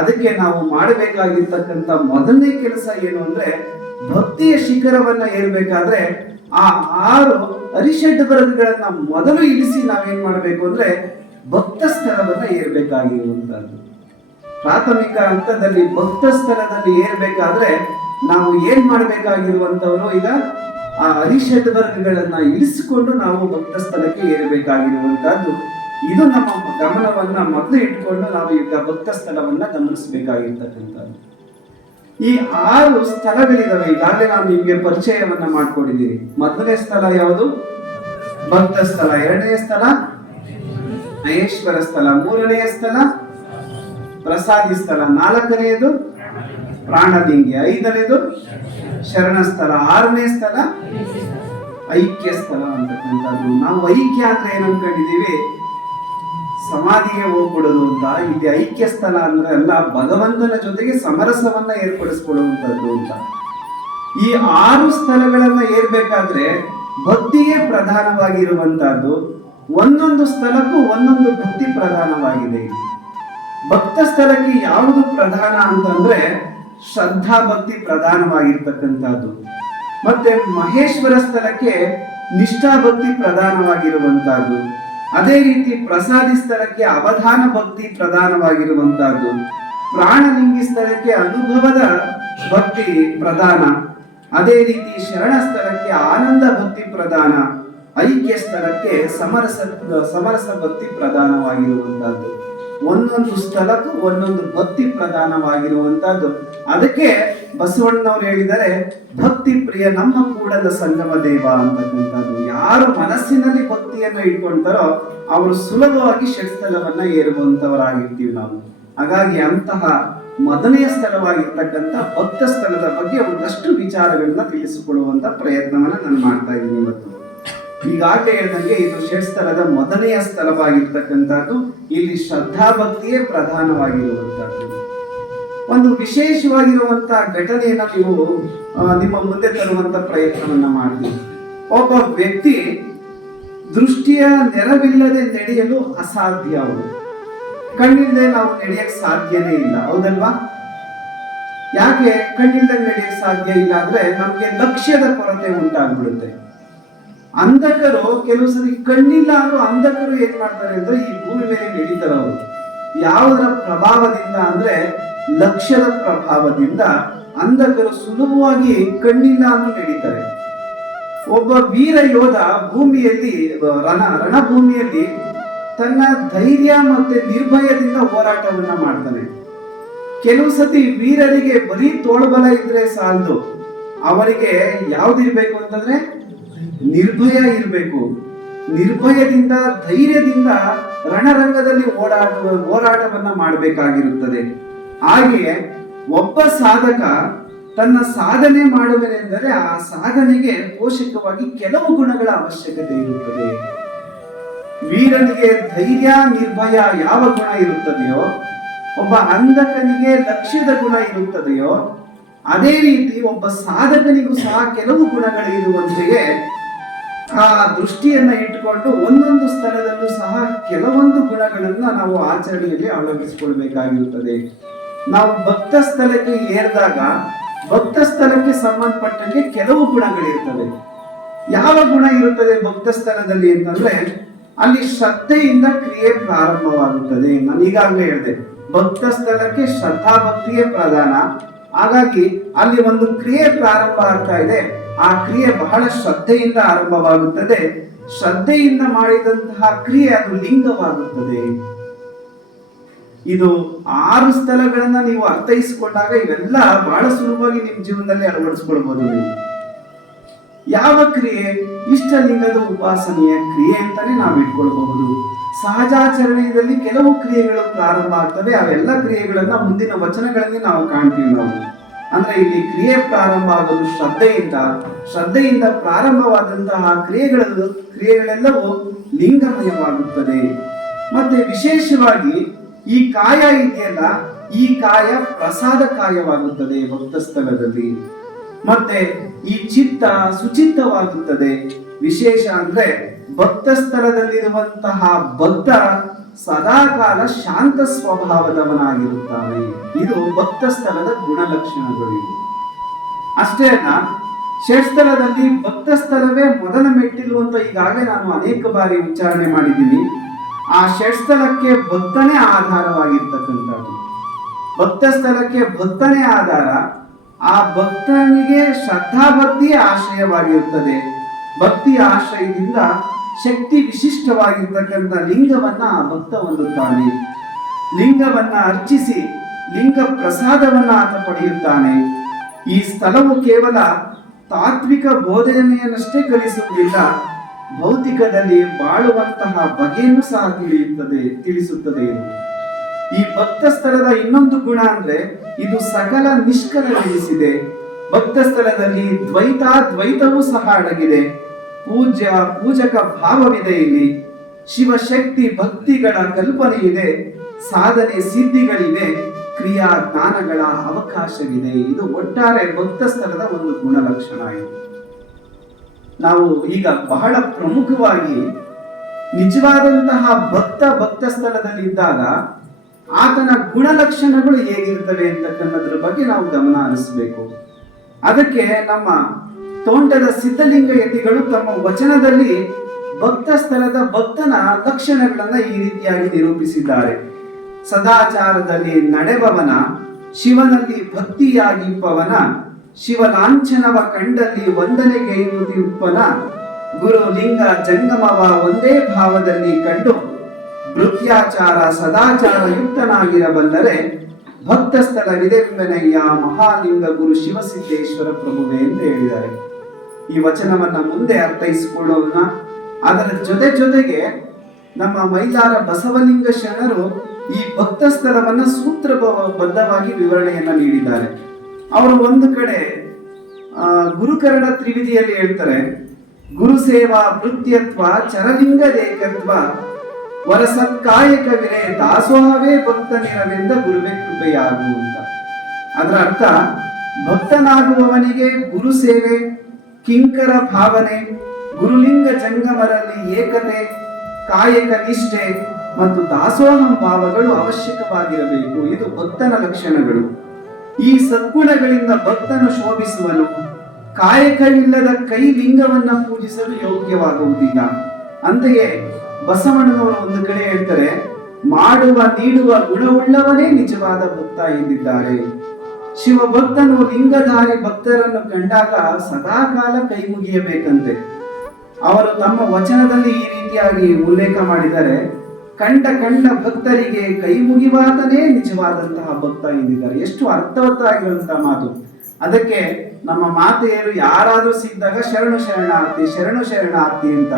ಅದಕ್ಕೆ ನಾವು ಮಾಡಬೇಕಾಗಿರ್ತಕ್ಕಂಥ ಮೊದಲನೇ ಕೆಲಸ ಏನು ಅಂದ್ರೆ, ಭಕ್ತಿಯ ಶಿಖರವನ್ನ ಏರ್ಬೇಕಾದ್ರೆ ಆ 6 ಅರಿಷಡ್ ವರ್ಗಗಳನ್ನ ಮೊದಲು ಇಳಿಸಿ ನಾವೇನ್ ಮಾಡ್ಬೇಕು ಅಂದ್ರೆ ಭಕ್ತ ಸ್ಥಳವನ್ನ ಏರ್ಬೇಕಾಗಿರುವಂತದ್ದು. ಪ್ರಾಥಮಿಕ ಹಂತದಲ್ಲಿ ಭಕ್ತ ಸ್ಥಳದಲ್ಲಿ ಏರ್ಬೇಕಾದ್ರೆ ನಾವು ಏನ್ ಮಾಡ್ಬೇಕಾಗಿರುವಂತವರು, ಈಗ ಆ ಅರಿಷಡ್ ವರ್ಗಗಳನ್ನ ಇಳಿಸಿಕೊಂಡು ನಾವು ಭಕ್ತ ಸ್ಥಳಕ್ಕೆ ಏರ್ಬೇಕಾಗಿರುವಂತದ್ದು. ಇದು ನಮ್ಮ ಗಮನವನ್ನ ಮೊದಲು ಇಟ್ಕೊಂಡು ನಾವು ಈಗ ಭಕ್ತ ಸ್ಥಳವನ್ನ ಗಮನಿಸಬೇಕಾಗಿರ್ತಕ್ಕಂಥದ್ದು. ಈ 6 ಸ್ಥಳಗಳಿದಾವೆ. ಈಗಾಗಲೇ ನಾವು ನಿಮ್ಗೆ ಪರಿಚಯವನ್ನ ಮಾಡ್ಕೊಂಡಿದ್ದೀವಿ. ಮೊದಲನೇ ಸ್ಥಳ ಯಾವುದು? ಭಕ್ತ ಸ್ಥಳ. ಎರಡನೇ ಸ್ಥಳ ಮಹೇಶ್ವರ ಸ್ಥಳ. ಮೂರನೆಯ ಸ್ಥಳ ಪ್ರಸಾದಿ ಸ್ಥಳ. 4ನೇದು ಪ್ರಾಣಲಿಂಗಿ. 5ನೇದು ಶರಣ ಸ್ಥಳ. 6ನೇ ಸ್ಥಳ ಐಕ್ಯ ಸ್ಥಳ ಅಂತಕ್ಕಂಥದ್ದು. ನಾವು ಐಕ್ಯ ಅಂದ್ರೆ ಏನ್ ಅನ್ಕೊಂಡಿದೀವಿ? ಸಮಾಧಿಗೆ ಹೋಗ್ಬಿಡೋದು ಅಂತ. ಇಲ್ಲಿ ಐಕ್ಯ ಸ್ಥಳ ಅಂದ್ರೆ ಅಲ್ಲ, ಭಗವಂತನ ಜೊತೆಗೆ ಸಮರಸವನ್ನ ಏರ್ಪಡಿಸ್ಕೊಳ್ಳುವಂಥದ್ದು ಅಂತ. ಈ 6 ಸ್ಥಳಗಳನ್ನ ಏರ್ಬೇಕಾದ್ರೆ ಭಕ್ತಿಯೇ ಪ್ರಧಾನವಾಗಿರುವಂತಹದ್ದು. ಒಂದೊಂದು ಸ್ಥಳಕ್ಕೂ ಒಂದೊಂದು ಭಕ್ತಿ ಪ್ರಧಾನವಾಗಿದೆ. ಭಕ್ತ ಸ್ಥಳಕ್ಕೆ ಯಾವುದು ಪ್ರಧಾನ ಅಂತಂದ್ರೆ ಶ್ರದ್ಧಾ ಭಕ್ತಿ ಪ್ರಧಾನವಾಗಿರ್ತಕ್ಕಂಥದ್ದು. ಮತ್ತೆ ಮಹೇಶ್ವರ ಸ್ಥಳಕ್ಕೆ ನಿಷ್ಠಾ ಭಕ್ತಿ ಪ್ರಧಾನವಾಗಿರುವಂತಹದ್ದು. ಅದೇ ರೀತಿ ಪ್ರಸಾದಿ ಸ್ಥಳಕ್ಕೆ ಅವಧಾನ ಭಕ್ತಿ ಪ್ರಧಾನವಾಗಿರುವಂತಹದ್ದು. ಪ್ರಾಣಲಿಂಗಿ ಸ್ಥಳಕ್ಕೆ ಅನುಭವದ ಭಕ್ತಿ ಪ್ರಧಾನ. ಅದೇ ರೀತಿ ಶರಣ ಸ್ಥಳಕ್ಕೆ ಆನಂದ ಭಕ್ತಿ ಪ್ರಧಾನ. ಐಕ್ಯ ಸ್ಥಳಕ್ಕೆ ಸಮರಸ ಭಕ್ತಿ ಪ್ರಧಾನವಾಗಿರುವಂತಹದ್ದು. ಒಂದೊಂದು ಸ್ಥಳಕ್ಕೂ ಒಂದೊಂದು ಭಕ್ತಿ ಪ್ರಧಾನವಾಗಿರುವಂತಹದ್ದು. ಅದಕ್ಕೆ ಬಸವಣ್ಣನವರು ಹೇಳಿದರೆ, ಭಕ್ತಿ ಪ್ರಿಯ ನಮ್ಮ ಕೂಡಲ ಸಂಗಮ ದೇವ ಅಂತಕ್ಕಂಥದ್ದು. ಯಾರು ಮನಸ್ಸಿನಲ್ಲಿ ಭಕ್ತಿಯನ್ನು ಇಟ್ಕೊಳ್ತಾರೋ ಅವರು ಸುಲಭವಾಗಿ ಷಟ್ಸ್ಥಳವನ್ನ ಏರುವಂತವರಾಗಿರ್ತೀವಿ ನಾವು. ಹಾಗಾಗಿ ಅಂತಹ ಮೊದಲನೆಯ ಸ್ಥಳವಾಗಿರ್ತಕ್ಕಂಥ ಭಕ್ತ ಸ್ಥಳದ ಬಗ್ಗೆ ಒಂದಷ್ಟು ವಿಚಾರಗಳನ್ನ ತಿಳಿಸಿಕೊಳ್ಳುವಂತ ಪ್ರಯತ್ನವನ್ನ ನಾನು ಮಾಡ್ತಾ ಇದ್ದೀನಿ ಇವತ್ತು. ಈಗಾಗಲೇ ಹೇಳಿದಂಗೆ ಇದು ಷಟ್ಸ್ಥಳದ ಮೊದಲನೆಯ ಸ್ಥಳವಾಗಿರ್ತಕ್ಕಂಥದ್ದು. ಇಲ್ಲಿ ಶ್ರದ್ಧಾ ಭಕ್ತಿಯೇ ಪ್ರಧಾನವಾಗಿರುವಂತಹದ್ದು. ಒಂದು ವಿಶೇಷವಾಗಿರುವಂತಹ ಘಟನೆಯನ್ನ ನೀವು ನಿಮ್ಮ ಮುಂದೆ ತರುವಂತ ಪ್ರಯತ್ನವನ್ನ ಮಾಡ್ತೀವಿ. ಒಬ್ಬ ವ್ಯಕ್ತಿ ದೃಷ್ಟಿಯ ನೆರವಿಲ್ಲದೆ ನಡೆಯಲು ಅಸಾಧ್ಯ. ಅವರು ಕಣ್ಣಿಲ್ಲದೆ ನಾವು ನಡೆಯಕ್ ಸಾಧ್ಯನೇ ಇಲ್ಲ, ಹೌದಲ್ವಾ? ಯಾಕೆ ಕಣ್ಣಿಲ್ಲದೆ ನಡೆಯಕ್ ಸಾಧ್ಯ ಇಲ್ಲ ಅಂದ್ರೆ ನಮ್ಗೆ ಲಕ್ಷ್ಯದ ಕೊರತೆ ಉಂಟಾಗ್ಬಿಡುತ್ತೆ. ಅಂಧಕರು ಕೆಲವು ಸರಿ ಕಣ್ಣಿಲ್ಲ ಅಂದ್ರೂ ಅಂಧಕರು ಏನ್ ಮಾಡ್ತಾರೆ ಅಂದ್ರೆ ಈ ಭೂಮಿ ಮೇಲೆ ನಡೀತಾರೆ. ಅವರು ಯಾವುದರ ಪ್ರಭಾವದಿಂದ ಅಂದ್ರೆ ಲಕ್ಷ್ಯದ ಪ್ರಭಾವದಿಂದ ಅಂಧಕರು ಸುಲಭವಾಗಿ ಕಣ್ಣಿಲ್ಲ ಅಂದ್ರೂ ನಡೀತಾರೆ. ಒಬ್ಬ ವೀರ ಯೋಧ ಭೂಮಿಯಲ್ಲಿ ರಣಭೂಮಿಯಲ್ಲಿ ತನ್ನ ಧೈರ್ಯ ಮತ್ತೆ ನಿರ್ಭಯದಿಂದ ಹೋರಾಟವನ್ನ ಮಾಡ್ತಾನೆ. ಕೆಲವು ಸತಿ ವೀರರಿಗೆ ಬರೀ ತೋಳ್ಬಲ ಇದ್ರೆ ಸಾಲದು, ಅವರಿಗೆ ಯಾವ್ದಿರ್ಬೇಕು ಅಂತಂದ್ರೆ ನಿರ್ಭಯ ಇರಬೇಕು. ನಿರ್ಭಯದಿಂದ ಧೈರ್ಯದಿಂದ ರಣರಂಗದಲ್ಲಿ ಹೋರಾಟವನ್ನ ಮಾಡಬೇಕಾಗಿರುತ್ತದೆ. ಹಾಗೆಯೇ ಒಬ್ಬ ಸಾಧಕ ತನ್ನ ಸಾಧನೆ ಮಾಡುವನೆಂದರೆ ಆ ಸಾಧನೆಗೆ ಪೋಷಕವಾಗಿ ಕೆಲವು ಗುಣಗಳ ಅವಶ್ಯಕತೆ ಇರುತ್ತದೆ. ವೀರನಿಗೆ ಧೈರ್ಯ ನಿರ್ಭಯ ಯಾವ ಗುಣ ಇರುತ್ತದೆಯೋ, ಒಬ್ಬ ಅಂಧಕನಿಗೆ ಲಕ್ಷ್ಯದ ಗುಣ ಇರುತ್ತದೆಯೋ, ಅದೇ ರೀತಿ ಒಬ್ಬ ಸಾಧಕನಿಗೂ ಸಹ ಕೆಲವು ಗುಣಗಳು ಇರುವಂತೆಯೇ ಆ ದೃಷ್ಟಿಯನ್ನ ಇಟ್ಟುಕೊಂಡು ಒಂದೊಂದು ಸ್ಥಳದಲ್ಲೂ ಸಹ ಕೆಲವೊಂದು ಗುಣಗಳನ್ನ ನಾವು ಆಚರಣೆಯಲ್ಲಿ ಅಳವಡಿಸಿಕೊಳ್ಬೇಕಾಗಿರುತ್ತದೆ. ನಾವು ಭಕ್ತ ಸ್ಥಳಕ್ಕೆ ಏರಿದಾಗ ಭಕ್ತ ಸ್ಥಳಕ್ಕೆ ಸಂಬಂಧಪಟ್ಟಂಗೆ ಕೆಲವು ಗುಣಗಳಿರ್ತವೆ. ಯಾವ ಗುಣ ಇರುತ್ತದೆ ಭಕ್ತ ಸ್ಥಳದಲ್ಲಿ ಅಂತಂದ್ರೆ ಅಲ್ಲಿ ಶ್ರದ್ಧೆಯಿಂದ ಕ್ರಿಯೆ ಪ್ರಾರಂಭವಾಗುತ್ತದೆ. ನಾನು ಈಗಾಗಲೇ ಹೇಳಿದೆ, ಭಕ್ತ ಸ್ಥಳಕ್ಕೆ ಶ್ರದ್ಧಾ ಭಕ್ತಿಯೇ ಪ್ರಧಾನ. ಹಾಗಾಗಿ ಅಲ್ಲಿ ಒಂದು ಕ್ರಿಯೆ ಪ್ರಾರಂಭ ಆಗ್ತಾ ಇದೆ. ಆ ಕ್ರಿಯೆ ಬಹಳ ಶ್ರದ್ಧೆಯಿಂದ ಆರಂಭವಾಗುತ್ತದೆ. ಶ್ರದ್ಧೆಯಿಂದ ಮಾಡಿದಂತಹ ಕ್ರಿಯೆ ಅದು ಲಿಂಗವಾಗುತ್ತದೆ. ಇದು 6 ಸ್ಥಳಗಳನ್ನ ನೀವು ಅರ್ಥೈಸಿಕೊಂಡಾಗ ಇವೆಲ್ಲ ಬಹಳ ಸುಲಭವಾಗಿ ನಿಮ್ಮ ಜೀವನದಲ್ಲಿ ಅಳವಡಿಸ್ಕೊಳ್ಬಹುದು. ನೀವು ಯಾವ ಕ್ರಿಯೆ? ಇಷ್ಟಲಿಂಗದ ಉಪಾಸನೆಯ ಕ್ರಿಯೆ ಅಂತಾನೆ ನಾವು ಇಟ್ಕೊಳ್ಬಹುದು. ಸಹಜಾಚರಣೆಯಲ್ಲಿ ಕೆಲವು ಕ್ರಿಯೆಗಳು ಪ್ರಾರಂಭ ಆಗ್ತವೆ. ಅವೆಲ್ಲ ಕ್ರಿಯೆಗಳನ್ನ ಮುಂದಿನ ವಚನಗಳಲ್ಲಿ ನಾವು ಕಾಣ್ತೀವಿ. ನಾವು ಅಂದ್ರೆ ಇಲ್ಲಿ ಕ್ರಿಯೆ ಪ್ರಾರಂಭ ಆಗೋದು ಶ್ರದ್ಧೆಯಿಂದ ಪ್ರಾರಂಭವಾದಂತಹ ಕ್ರಿಯೆಗಳೆಲ್ಲವೂ ಲಿಂಗಮಯವಾಗುತ್ತದೆ. ಮತ್ತೆ ವಿಶೇಷವಾಗಿ ಈ ಕಾಯ ಇದೆಯಲ್ಲ, ಈ ಕಾಯ ಪ್ರಸಾದ ಕಾಯವಾಗುತ್ತದೆ ಭಕ್ತ ಸ್ಥಳದಲ್ಲಿ. ಮತ್ತೆ ಈ ಚಿತ್ತ ಸುಚಿತ್ತವಾಗುತ್ತದೆ. ವಿಶೇಷ ಅಂದ್ರೆ ಭಕ್ತ ಸ್ಥಳದಲ್ಲಿರುವಂತಹ ಭಕ್ತ ಸದಾಕಾಲ ಶಾಂತ ಸ್ವಭಾವದವನಾಗಿರುತ್ತಾನೆ. ಇದು ಭಕ್ತ ಸ್ಥಳದ ಗುಣಲಕ್ಷಣಗಳು. ಅಷ್ಟೇ ಅಲ್ಲ, ಷಟ್ಸ್ಥಳದಲ್ಲಿ ಭಕ್ತ ಸ್ಥಳವೇ ಮೊದಲ ಮೆಟ್ಟಿಲು ಅಂತ ಈಗಾಗಲೇ ನಾನು ಅನೇಕ ಬಾರಿ ಉಚ್ಚಾರಣೆ ಮಾಡಿದ್ದೀನಿ. ಆ ಷಟ್ಸ್ಥಳಕ್ಕೆ ಭಕ್ತನೇ ಆಧಾರವಾಗಿರ್ತಕ್ಕಂಥದ್ದು. ಭಕ್ತ ಸ್ಥಳಕ್ಕೆ ಭಕ್ತನೇ ಆಧಾರ. ಆ ಭಕ್ತನಿಗೆ ಶ್ರದ್ಧಾ ಭಕ್ತಿಯೇ ಆಶ್ರಯವಾಗಿರುತ್ತದೆ. ಭಕ್ತಿಯ ಆಶ್ರಯದಿಂದ ಶಕ್ತಿ ವಿಶಿಷ್ಟವಾಗಿರ್ತಕ್ಕಂಥ ಲಿಂಗವನ್ನ ಆ ಭಕ್ತ ಹೊಂದುತ್ತಾನೆ. ಲಿಂಗವನ್ನ ಅರ್ಚಿಸಿ ಲಿಂಗ ಪ್ರಸಾದವನ್ನ ಆತ ಪಡೆಯುತ್ತಾನೆ. ಈ ಸ್ಥಳವು ಕೇವಲ ತಾತ್ವಿಕ ಬೋಧನೆಯನ್ನಷ್ಟೇ ಕಲಿಸುವುದಿಲ್ಲ, ಭೌತಿಕದಲ್ಲಿ ಬಾಳುವಂತಹ ಬಗೆಯನ್ನು ಸಹ ತಿಳಿಸುತ್ತದೆ. ಈ ಭಕ್ತ ಸ್ಥಳದ ಇನ್ನೊಂದು ಗುಣ ಅಂದ್ರೆ ಇದು ಸಕಲ ನಿಷ್ಕಲವೆನಿಸಿದೆ. ಭಕ್ತ ಸ್ಥಳದಲ್ಲಿ ದ್ವೈತವೂ ಸಹ ಅಡಗಿದೆ. ಪೂಜಕ ಭಾವವಿದೆ. ಇಲ್ಲಿ ಶಿವಶಕ್ತಿ ಭಕ್ತಿಗಳ ಕಲ್ಪನೆ ಇದೆ. ಸಾಧನೆ ಸಿದ್ಧಿಗಳಿವೆ. ಕ್ರಿಯಾ ಜ್ಞಾನಗಳ ಅವಕಾಶವಿದೆ. ಇದು ಒಟ್ಟಾರೆ ಭಕ್ತ ಸ್ಥಳದ ಒಂದು ಗುಣಲಕ್ಷಣ. ಇದು ನಾವು ಈಗ ಬಹಳ ಪ್ರಮುಖವಾಗಿ ನಿಜವಾದಂತಹ ಭಕ್ತ ಸ್ಥಳದಲ್ಲಿ ಇದ್ದಾಗ ಆತನ ಗುಣಲಕ್ಷಣಗಳು ಹೇಗಿರ್ತವೆ ಅಂತಕ್ಕನ್ನೋದ್ರ ಬಗ್ಗೆ ನಾವು ಗಮನ ಹರಿಸಬೇಕು. ಅದಕ್ಕೆ ನಮ್ಮ ತೋಂಟದ ಸಿದ್ಧಲಿಂಗ ಯತಿಗಳು ತಮ್ಮ ವಚನದಲ್ಲಿ ಭಕ್ತ ಸ್ಥಳದ ಭಕ್ತನ ಲಕ್ಷಣಗಳನ್ನ ಈ ರೀತಿಯಾಗಿ ನಿರೂಪಿಸಿದ್ದಾರೆ. ಸದಾಚಾರದಲ್ಲಿ ನಡೆಬವನ, ಶಿವನಲ್ಲಿ ಭಕ್ತಿಯಾಗಿಪ್ಪವನ, ಶಿವಲಾಂಛನವ ಕಂಡಲ್ಲಿ ವಂದನೆಗೈಯುವುದಿಪ್ಪನ, ಗುರು ಲಿಂಗ ಜಂಗಮವ ಒಂದೇ ಭಾವದಲ್ಲಿ ಕಂಡು ಭೃತ್ಯಾಚಾರ ಸದಾಚಾರ ಯುಕ್ತನಾಗಿರಬಲ್ಲರೆ ಭಕ್ತ ಸ್ಥಳವಿದೆಂಬೆನಯ್ಯ ಮಹಾಲಿಂಗ ಗುರು ಶಿವಸಿದ್ದೇಶ್ವರ ಪ್ರಭುವೆ ಎಂದು ಹೇಳಿದ್ದಾರೆ. ಈ ವಚನವನ್ನ ಮುಂದೆ ಅರ್ಥೈಸಿಕೊಳ್ಳೋಣ. ಅದರ ಜೊತೆಗೆ ನಮ್ಮ ಮೈಲಾರ ಬಸವಲಿಂಗ ಶರಣರು ಈ ಭಕ್ತ ಸ್ಥಳವನ್ನ ಸೂತ್ರಬದ್ಧವಾಗಿ ವಿವರಣೆಯನ್ನ ನೀಡಿದ್ದಾರೆ. ಅವರು ಒಂದು ಕಡೆ ಗುರುಕರಣ ತ್ರಿವಿಧಿಯಲ್ಲಿ ಹೇಳ್ತಾರೆ, ಗುರು ಸೇವಾ ಭೃತ್ಯತ್ವ ಚರಲಿಂಗ ದೇಕತ್ವ ವರಸತ್ಕಾಯಕ ವಿರೇ ದಾಸೋಹವೇ ಭಕ್ತ ನಿರವೆಂದ ಗುರುವೇ ಕೃಪೆಯಾಗು ಅಂತ. ಅದರ ಅರ್ಥ, ಭಕ್ತನಾಗುವವನಿಗೆ ಗುರು ಸೇವೆ, ಕಿಂಕರ ಭಾವನೆ, ಗುರುಲಿಂಗ ಜಂಗಮರಲ್ಲಿ ಏಕತೆ, ಕಾಯಕ ನಿಷ್ಠೆ ಮತ್ತು ದಾಸೋಹಂ ಭಾವಗಳು ಅವಶ್ಯಕವಾಗಿರಬೇಕು. ಇದು ಭಕ್ತನ ಲಕ್ಷಣಗಳು. ಈ ಸದ್ಗುಣಗಳಿಂದ ಭಕ್ತನು ಶೋಭಿಸುವನು. ಕಾಯಕವಿಲ್ಲದ ಕೈ ಲಿಂಗವನ್ನ ಪೂಜಿಸಲು ಯೋಗ್ಯವಾಗುವುದಿಲ್ಲ. ಅಂತೆಯೇ ಬಸವಣ್ಣನವರು ಒಂದು ಕಡೆ ಹೇಳ್ತಾರೆ, ಮಾಡುವ ನೀಡುವ ಗುಣವುಳ್ಳವನೇ ನಿಜವಾದ ಭಕ್ತ ಎಂದಿದ್ದಾರೆ. ಶಿವಭಕ್ತನು ಲಿಂಗಧಾರಿ ಭಕ್ತರನ್ನು ಕಂಡಾಗ ಸದಾಕಾಲ ಕೈ ಮುಗಿಯಬೇಕಂತೆ. ಅವರು ತಮ್ಮ ವಚನದಲ್ಲಿ ಈ ರೀತಿಯಾಗಿ ಉಲ್ಲೇಖ ಮಾಡಿದ್ದಾರೆ, ಕಂಡ ಭಕ್ತರಿಗೆ ಕೈ ಮುಗಿವಾತನೇ ನಿಜವಾದಂತಹ ಭಕ್ತ ಎಂದಿದ್ದಾರೆ. ಎಷ್ಟು ಅರ್ಥವತ್ತಾಗಿರುವಂತಹ ಮಾತು. ಅದಕ್ಕೆ ನಮ್ಮ ಮಾತೆಯರು ಯಾರಾದ್ರೂ ಸಿಕ್ಕಿದಾಗ ಶರಣು ಶರಣಾರ್ಥಿ ಶರಣು ಶರಣಾರ್ಥಿ ಅಂತ,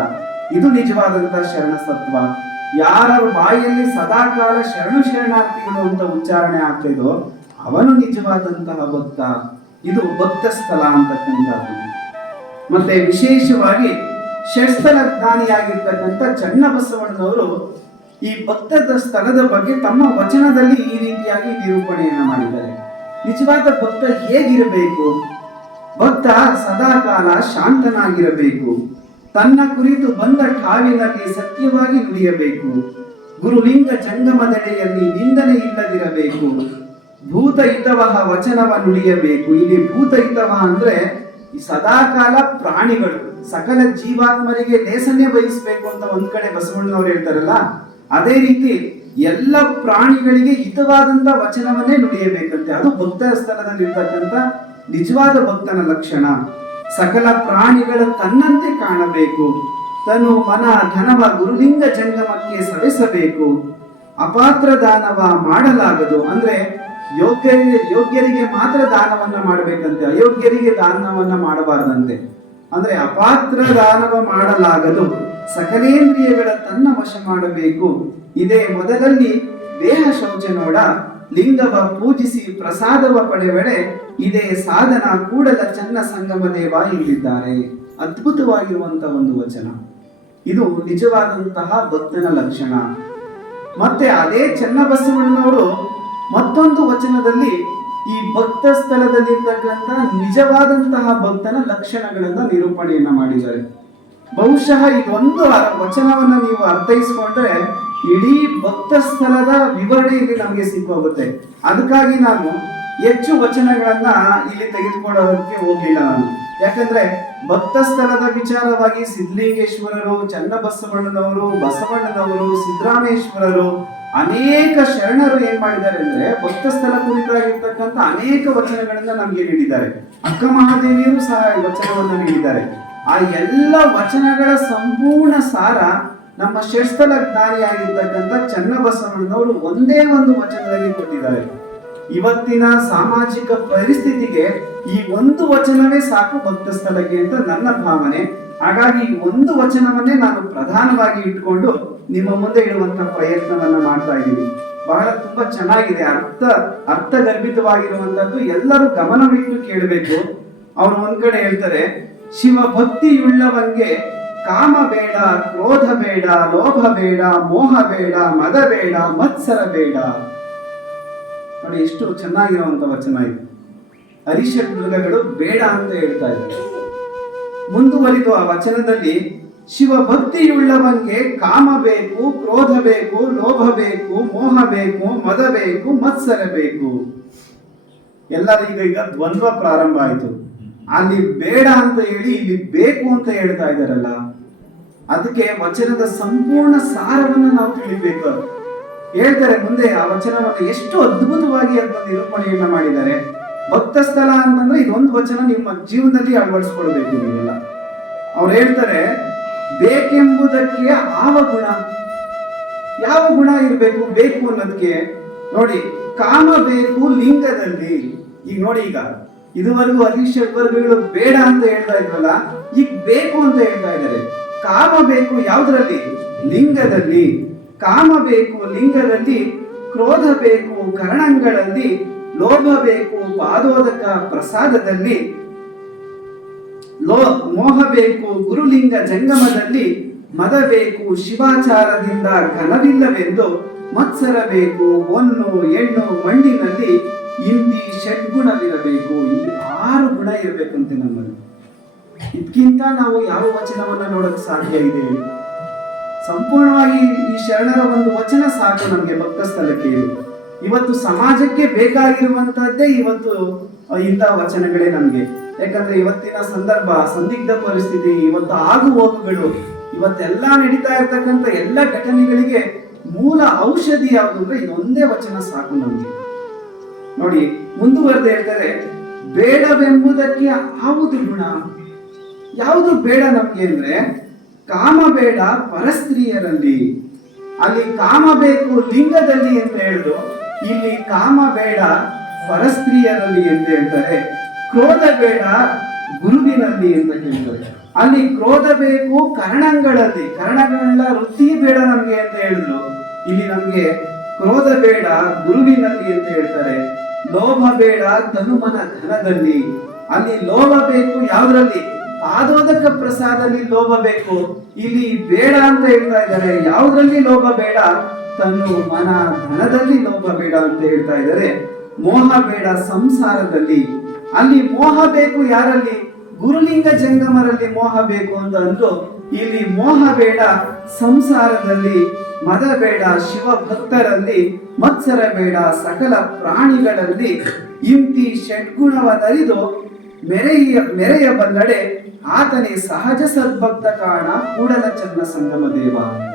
ಇದು ನಿಜವಾದಂತಹ ಶರಣ ಸತ್ವ. ಯಾರ ಬಾಯಲ್ಲಿ ಸದಾಕಾಲ ಶರಣು ಶರಣಾರ್ಥಿಗಳು ಅಂತ ಉಚ್ಚಾರಣೆ ಆಗ್ತಿದೋ ಅವನು ನಿಜವಾದಂತಹ ಭಕ್ತ. ಇದು ಭಕ್ತ ಸ್ಥಳ ಅಂತಕ್ಕಂಥದ್ದು. ಮತ್ತೆ ವಿಶೇಷವಾಗಿ ಷಟ್ಸ್ಥಲ ಜ್ಞಾನಿಯಾಗಿರ್ತಕ್ಕಂಥ ಚನ್ನಬಸವಣ್ಣನವರು ಈ ಭಕ್ತದ ಸ್ಥಳದ ಬಗ್ಗೆ ತಮ್ಮ ವಚನದಲ್ಲಿ ಈ ರೀತಿಯಾಗಿ ನಿರೂಪಣೆಯನ್ನ ಮಾಡಿದ್ದಾರೆ. ನಿಜವಾದ ಭಕ್ತ ಹೇಗಿರಬೇಕು? ಭಕ್ತ ಸದಾಕಾಲ ಶಾಂತನಾಗಿರಬೇಕು. ತನ್ನ ಕುರಿತು ಬಂದ ಠಾವಿನಲ್ಲಿ ಸತ್ಯವಾಗಿ ನುಡಿಯಬೇಕು. ಗುರುಲಿಂಗ ಜಂಗಮದೆಡೆಯಲ್ಲಿ ನಿಂದನೆ ಇಲ್ಲದಿರಬೇಕು. ಭೂತಹಿತವಹ ವಚನವ ನುಡಿಯಬೇಕು. ಇಲ್ಲಿ ಭೂತಹಿತವ ಅಂದ್ರೆ ಈ ಸದಾಕಾಲ ಪ್ರಾಣಿಗಳು, ಸಕಲ ಜೀವಾತ್ಮರಿಗೆ ಲೇಸನ್ನೇ ಬಯಸಬೇಕು ಅಂತ ಒಂದ್ ಕಡೆ ಬಸವಣ್ಣನವರು ಹೇಳ್ತಾರಲ್ಲ, ಅದೇ ರೀತಿ ಎಲ್ಲ ಪ್ರಾಣಿಗಳಿಗೆ ಹಿತವಾದಂತ ವಚನವನ್ನೇ ನುಡಿಯಬೇಕಂತೆ. ಅದು ಭಕ್ತರ ಸ್ಥಳದಲ್ಲಿ ಇರ್ತಕ್ಕಂಥ ನಿಜವಾದ ಭಕ್ತನ ಲಕ್ಷಣ. ಸಕಲ ಪ್ರಾಣಿಗಳ ತನ್ನಂತೆ ಕಾಣಬೇಕು. ತನು ಮನ ಧನವ ಗುರುಲಿಂಗ ಜಂಗಮಕ್ಕೆ ಸವೆಸಬೇಕು. ಅಪಾತ್ರ ದಾನವ ಮಾಡಲಾಗದು ಅಂದ್ರೆ ಯೋಗ್ಯರಿಗೆ ಮಾತ್ರ ದಾನವನ್ನ ಮಾಡಬೇಕಂತೆ, ಅಯೋಗ್ಯರಿಗೆ ದಾನವನ್ನ ಮಾಡಬಾರದಂತೆ. ಅಂದ್ರೆ ಅಪಾತ್ರ ದಾನವ ಮಾಡಲಾಗದು. ಸಕಲೇಂದ್ರಿಯಗಳ ತನ್ನ ವಶ ಮಾಡಬೇಕು. ಇದೇ ಮೊದಲಲ್ಲಿ ದೇಹ ಶೌಚ ನೋಡ, ಲಿಂಗವ ಪೂಜಿಸಿ ಪ್ರಸಾದವ ಪಡೆವೆಡೆ, ಇದೇ ಸಾಧನ ಕೂಡಲ ಚನ್ನ ಸಂಗಮ ದೇವ ಎಂದಿದ್ದಾರೆ. ಅದ್ಭುತವಾಗಿರುವಂತಹ ಒಂದು ವಚನ. ಇದು ನಿಜವಾದಂತಹ ಭಕ್ತನ ಲಕ್ಷಣ. ಮತ್ತೆ ಅದೇ ಚನ್ನಬಸವಣ್ಣನವರು ಮತ್ತೊಂದು ವಚನದಲ್ಲಿ ಈ ಭಕ್ತ ಸ್ಥಳದಲ್ಲಿರ್ತಕ್ಕಂಥ ನಿಜವಾದಂತಹ ಭಕ್ತನ ಲಕ್ಷಣಗಳನ್ನ ನಿರೂಪಣೆಯನ್ನ ಮಾಡಿದ್ದಾರೆ. ಬಹುಶಃ ಇದೊಂದು ವಚನವನ್ನ ನೀವು ಅರ್ಥೈಸಿಕೊಂಡ್ರೆ ಇಡೀ ಭಕ್ತ ಸ್ಥಳದ ವಿವರಣೆಯಲ್ಲಿ ನಮಗೆ ಸಿಕ್ಕೋಗುತ್ತೆ. ಅದಕ್ಕಾಗಿ ನಾನು ಹೆಚ್ಚು ವಚನಗಳನ್ನ ಇಲ್ಲಿ ತೆಗೆದುಕೊಳ್ಳೋದಕ್ಕೆ ಹೋಗ್ಲಿಲ್ಲ ನಾನು. ಯಾಕಂದ್ರೆ ಭಕ್ತ ಸ್ಥಳದ ವಿಚಾರವಾಗಿ ಸಿದ್ಧಲಿಂಗೇಶ್ವರರು, ಚನ್ನಬಸವಣ್ಣನವರು, ಬಸವಣ್ಣನವರು, ಸಿದ್ದರಾಮೇಶ್ವರರು, ಅನೇಕ ಶರಣರು ಏನ್ ಮಾಡಿದ್ದಾರೆ ಅಂದ್ರೆ ಭಕ್ತ ಸ್ಥಳ ಕುರಿತಾಗಿರ್ತಕ್ಕಂಥ ಅನೇಕ ವಚನಗಳನ್ನ ನಮ್ಗೆ ನೀಡಿದ್ದಾರೆ. ಅಕ್ಕ ಮಹಾದೇವಿಯರು ಸಹ ಈ ವಚನವನ್ನು ನೀಡಿದ್ದಾರೆ. ಆ ಎಲ್ಲ ವಚನಗಳ ಸಂಪೂರ್ಣ ಸಾರ ನಮ್ಮ ಷಟ್ಸ್ಥಲ ಜ್ಞಾನಿಯಾಗಿರ್ತಕ್ಕಂಥ ಚನ್ನಬಸವಣ್ಣನವರು ಒಂದೇ ಒಂದು ವಚನದಲ್ಲಿ ಕೊಟ್ಟಿದ್ದಾರೆ. ಇವತ್ತಿನ ಸಾಮಾಜಿಕ ಪರಿಸ್ಥಿತಿಗೆ ಈ ಒಂದು ವಚನವೇ ಸಾಕು ಭಕ್ತ ಸ್ಥಳಕ್ಕೆ ಅಂತ ನನ್ನ ಭಾವನೆ. ಹಾಗಾಗಿ ಈ ಒಂದು ವಚನವನ್ನೇ ನಾನು ಪ್ರಧಾನವಾಗಿ ಇಟ್ಕೊಂಡು ನಿಮ್ಮ ಮುಂದೆ ಇಡುವಂತ ಪ್ರಯತ್ನವನ್ನ ಮಾಡ್ತಾ ಇದ್ದೀನಿ. ಬಹಳ ತುಂಬಾ ಚೆನ್ನಾಗಿದೆ, ಅರ್ಥಗರ್ಭಿತವಾಗಿರುವಂತದ್ದು. ಎಲ್ಲರೂ ಗಮನವಿಟ್ಟು ಕೇಳಬೇಕು. ಅವರು ಒಂದ್ ಕಡೆ ಹೇಳ್ತಾರೆ, ಶಿವ ಭಕ್ತಿಯುಳ್ಳವಂಗೆ ಕಾಮ ಬೇಡ, ಕ್ರೋಧ ಬೇಡ, ಲೋಭ ಬೇಡ, ಮೋಹ ಬೇಡ, ಮದ ಬೇಡ, ಮತ್ಸರ ಬೇಡ. ನೋಡಿ ಎಷ್ಟು ಚೆನ್ನಾಗಿರುವಂತ ವಚನ ಇದು. ಅರಿಷಡ್ ಮೃಗಗಳು ಬೇಡ ಅಂತ ಹೇಳ್ತಾ ಇದ್ದಾರೆ. ಮುಂದುವರಿದು ಆ ವಚನದಲ್ಲಿ ಶಿವ ಭಕ್ತಿಯುಳ್ಳವಂಗೆ ಕಾಮ ಬೇಕು, ಕ್ರೋಧ ಬೇಕು, ಲೋಭ ಬೇಕು, ಮೋಹ ಬೇಕು, ಮದ ಬೇಕು, ಮತ್ಸರ ಬೇಕು. ಎಲ್ಲರಿಗ ಈಗ ದ್ವಂದ್ವ ಪ್ರಾರಂಭ ಆಯಿತು. ಅಲ್ಲಿ ಬೇಡ ಅಂತ ಹೇಳಿ ಇಲ್ಲಿ ಬೇಕು ಅಂತ ಹೇಳ್ತಾ ಇದ್ದಾರಲ್ಲ, ಅದಕ್ಕೆ ವಚನದ ಸಂಪೂರ್ಣ ಸಾರವನ್ನು ನಾವು ತಿಳಿಬೇಕು. ಹೇಳ್ತಾರೆ ಮುಂದೆ ಆ ವಚನವನ್ನು ಎಷ್ಟು ಅದ್ಭುತವಾಗಿ ಅದನ್ನ ನಿರೂಪಣೆಯನ್ನ ಮಾಡಿದ್ದಾರೆ. ಭಕ್ತ ಸ್ಥಳ ಅಂತಂದ್ರೆ ಇದೊಂದು ವಚನ ನಿಮ್ಮ ಜೀವನದಲ್ಲಿ ಅಳವಡಿಸ್ಕೊಳ್ಬೇಕು ನೀವೆಲ್ಲ. ಅವ್ರು ಹೇಳ್ತಾರೆ, ಬೇಕೆಂಬುದಕ್ಕೆ ಯಾವ ಗುಣ ಇರಬೇಕು ಬೇಕು ಅನ್ನೋದಕ್ಕೆ. ನೋಡಿ, ಕಾಮ ಬೇಕು ಲಿಂಗದಲ್ಲಿ. ಈಗ ನೋಡಿ, ಈಗ ಇದುವರೆಗೂ ಅರಿಷಡ್ ವರ್ಗಗಳು ಬೇಡ ಅಂತ ಹೇಳ್ತಾ ಇದ್ರಲ್ಲ, ಈಗ ಬೇಕು ಅಂತ ಹೇಳ್ತಾ ಇದ್ದಾರೆ. ಕಾಮ ಬೇಕು ಯಾವ್ದ್ರಲ್ಲಿ? ಲಿಂಗದಲ್ಲಿ. ಕಾಮ ಬೇಕು ಲಿಂಗದಲ್ಲಿ, ಕ್ರೋಧ ಬೇಕು ಕರಣಗಳಲ್ಲಿ, ಲೋಭ ಬೇಕು ಪಾದೋದಕ ಪ್ರಸಾದದಲ್ಲಿ, ಮೋಹ ಬೇಕು ಗುರುಲಿಂಗ ಜಂಗಮದಲ್ಲಿ, ಮದ ಬೇಕು ಶಿವಾಚಾರದಿಂದ ಘನವಿಲ್ಲವೆಂದು, ಮತ್ಸರ ಬೇಕು ಹೊನ್ನು ಹೆಣ್ಣು ಮಣ್ಣಿನಲ್ಲಿ, ಇಂತಿ ಷಡ್ಗುಣವಿರಬೇಕು. ಈ 6 ಗುಣ ಇರಬೇಕಂತೆ ನಮ್ಮಲ್ಲಿ. ಇದಕ್ಕಿಂತ ನಾವು ಯಾವ ವಚನವನ್ನ ನೋಡಕ್ ಸಾಧ್ಯ ಇದೆ? ಸಂಪೂರ್ಣವಾಗಿ ಈ ಶರಣರ ಒಂದು ವಚನ ಸಾಕು ನಮ್ಗೆ ಭಕ್ತ ಸ್ಥಳಕ್ಕೆ. ಇವತ್ತು ಸಮಾಜಕ್ಕೆ ಬೇಕಾಗಿರುವಂತಹದ್ದೇ ಇವತ್ತು ಇಂಥ ವಚನಗಳೇ ನಮ್ಗೆ. ಯಾಕಂದ್ರೆ ಇವತ್ತಿನ ಸಂದರ್ಭ, ಸಂದಿಗ್ಧ ಪರಿಸ್ಥಿತಿ, ಇವತ್ತು ಆಗು ಹೋಗುಗಳು, ಇವತ್ತೆಲ್ಲ ನಡೀತಾ ಇರ್ತಕ್ಕಂಥ ಎಲ್ಲ ಘಟನೆಗಳಿಗೆ ಮೂಲ ಔಷಧಿ ಯಾವುದು ಅಂದ್ರೆ ಇದೊಂದೇ ವಚನ ಸಾಕು ನಮ್ಗೆ. ನೋಡಿ ಮುಂದುವರೆದು ಹೇಳ್ತಾರೆ, ಬೇಡವೆಂಬುದಕ್ಕೆ ಯಾವುದು ಗುಣ? ಯಾವುದು ಬೇಡ ನಮ್ಗೆ ಅಂದ್ರೆ, ಕಾಮ ಬೇಡ ಪರಸ್ತ್ರೀಯರಲ್ಲಿ. ಅಲ್ಲಿ ಕಾಮ ಬೇಕು ಲಿಂಗದಲ್ಲಿ ಅಂತ ಹೇಳಿದ್ರು, ಇಲ್ಲಿ ಕಾಮ ಬೇಡ ಪರಸ್ತ್ರೀಯರಲ್ಲಿ ಅಂತ ಹೇಳ್ತಾರೆ. ಕ್ರೋಧ ಬೇಡ ಗುರುವಿನಲ್ಲಿ ಅಂತ ಹೇಳ್ತಾರೆ. ಅಲ್ಲಿ ಕ್ರೋಧ ಬೇಕು ಕರಣಗಳಲ್ಲಿ, ಕರಣಗಳ ವೃತ್ತಿ ಬೇಡ ನಮ್ಗೆ ಅಂತ ಹೇಳಿದ್ರು, ಇಲ್ಲಿ ನಮ್ಗೆ ಕ್ರೋಧ ಬೇಡ ಗುರುವಿನಲ್ಲಿ ಅಂತ ಹೇಳ್ತಾರೆ. ಲೋಭ ಬೇಡ ತನುಮನ ಧನದಲ್ಲಿ. ಅಲ್ಲಿ ಲೋಭ ಬೇಕು ಯಾವ್ದ್ರಲ್ಲಿ? ಪಾದೋದಕ ಪ್ರಸಾದದಲ್ಲಿ ಲೋಭ ಬೇಕು. ಇಲ್ಲಿ ಬೇಡ ಅಂತ ಹೇಳ್ತಾ ಇದ್ದಾರೆ. ಯಾವುದ್ರಲ್ಲಿ ಲೋಭ ಬೇಡ? ತನು ಮನ ಧನದಲ್ಲಿ ಲೋಭ ಬೇಡ ಅಂತ ಹೇಳ್ತಾ ಇದ್ದಾರೆ. ಮೋಹ ಬೇಡ ಸಂಸಾರದಲ್ಲಿ. ಅಲ್ಲಿ ಮೋಹ ಬೇಕು ಯಾರಲ್ಲಿ? ಗುರುಲಿಂಗ ಜಂಗಮರಲ್ಲಿ ಮೋಹ ಬೇಕು ಅಂತ ಅಂದ್ರು, ಇಲ್ಲಿ ಮೋಹ ಬೇಡ ಸಂಸಾರದಲ್ಲಿ. ಮದ ಬೇಡ ಶಿವ ಭಕ್ತರಲ್ಲಿ, ಮತ್ಸರ ಬೇಡ ಸಕಲ ಪ್ರಾಣಿಗಳಲ್ಲಿ. ಇಂತಿ ಷಡ್ಗುಣವನರಿದು ಮೆರೆಯ ಬಲ್ಲಡೆ, ಆತನೇ ಸಹಜ ಸದ್ಭಕ್ತ ಕಾರಣ ಕೂಡಲ ಚನ್ನ ಸಂಗಮ ದೇವ ಅಂತ.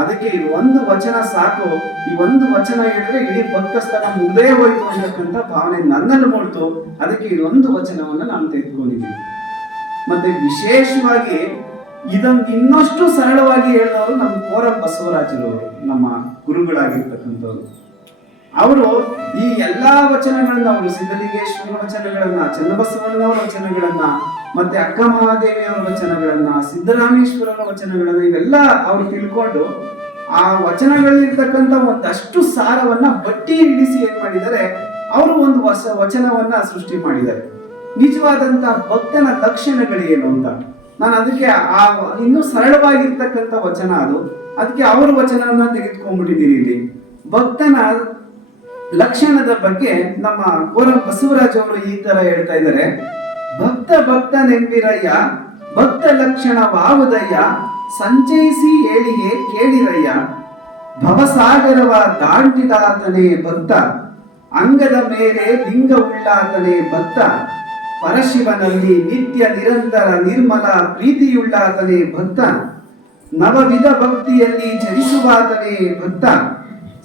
ಅದಕ್ಕೆ ಇದು ಒಂದು ವಚನ ಸಾಕು. ಈ ಒಂದು ವಚನ ಹೇಳಿದ್ರೆ ಇಡೀ ಭಕ್ತ ಸ್ಥಳ ಮುಗ್ದೇ ಹೋಯ್ತು ಅಂತಕ್ಕಂಥ ಭಾವನೆ ನನ್ನಲ್ಲಿ ಮೂಡ್ತು. ಅದಕ್ಕೆ ಈ ಒಂದು ವಚನವನ್ನ ನಾನು ತೆಗೆದುಕೊಂಡಿದ್ದೀನಿ. ಮತ್ತೆ ವಿಶೇಷವಾಗಿ ಇದೊಂದು ಇನ್ನಷ್ಟು ಸರಳವಾಗಿ ಹೇಳಿದವರು ನಮ್ಮ ಕೋರಂ ಬಸವರಾಜರು, ನಮ್ಮ ಗುರುಗಳಾಗಿರ್ತಕ್ಕಂಥವ್ರು. ಅವರು ಈ ಎಲ್ಲಾ ವಚನಗಳನ್ನ, ಅವರು ಸಿದ್ಧಲಿಂಗೇಶ್ವರ ವಚನಗಳನ್ನ, ಚನ್ನಬಸವಣ್ಣನವರ ವಚನಗಳನ್ನ, ಮತ್ತೆ ಅಕ್ಕ ಮಹಾದೇವಿಯವರ ವಚನಗಳನ್ನ, ಸಿದ್ದರಾಮೇಶ್ವರರ ವಚನಗಳನ್ನ, ಇವೆಲ್ಲ ಅವ್ರು ತಿಳ್ಕೊಂಡು ಆ ವಚನಗಳಲ್ಲಿರ್ತಕ್ಕಂಥ ಒಂದಷ್ಟು ಸಾರವನ್ನ ಬಟ್ಟಿ ಇಳಿಸಿ ಏನ್ ಮಾಡಿದ್ದಾರೆ, ಅವರು ಒಂದು ಹೊಸ ವಚನವನ್ನ ಸೃಷ್ಟಿ ಮಾಡಿದ್ದಾರೆ. ನಿಜವಾದಂತ ಭಕ್ತನ ಲಕ್ಷಣಗಳೇನು ಅಂತ ನಾನು ಅದಕ್ಕೆ ಇನ್ನೂ ಸರಳವಾಗಿರ್ತಕ್ಕಂಥ ವಚನ ಅದು. ಅದಕ್ಕೆ ಅವರ ವಚನವನ್ನ ತೆಗೆದುಕೊಂಡ್ಬಿಟ್ಟಿದ್ದೀನಿ. ಇಲ್ಲಿ ಭಕ್ತನ ಲಕ್ಷಣದ ಬಗ್ಗೆ ನಮ್ಮ ಕೋರಂ ಬಸವರಾಜ್ ಅವರು ಈ ತರ ಹೇಳ್ತಾ ಇದ್ದಾರೆ. ಭಕ್ತನೆಂಬಿರಯ್ಯ, ಭಕ್ತ ಲಕ್ಷಣವಾವುದಯ್ಯ, ಸಂಚಯಿಸಿ ಹೇಳಿಯೇ ಕೇಳಿರಯ್ಯ. ಭವಸಾಗರವ ದಾಟಿದಾತನೇ ಭಕ್ತ, ಅಂಗದ ಮೇಲೆ ಲಿಂಗ ಉಳ್ಳಾತನೇ ಭಕ್ತ. ಪರಶಿವನಲ್ಲಿ ನಿತ್ಯ ನಿರಂತರ ನಿರ್ಮಲ ಪ್ರೀತಿಯುಳ್ಳಾತನೇ ಭಕ್ತ. ನವವಿಧ ಭಕ್ತಿಯಲ್ಲಿ ಚರಿಸುವಾತನೇ ಭಕ್ತ.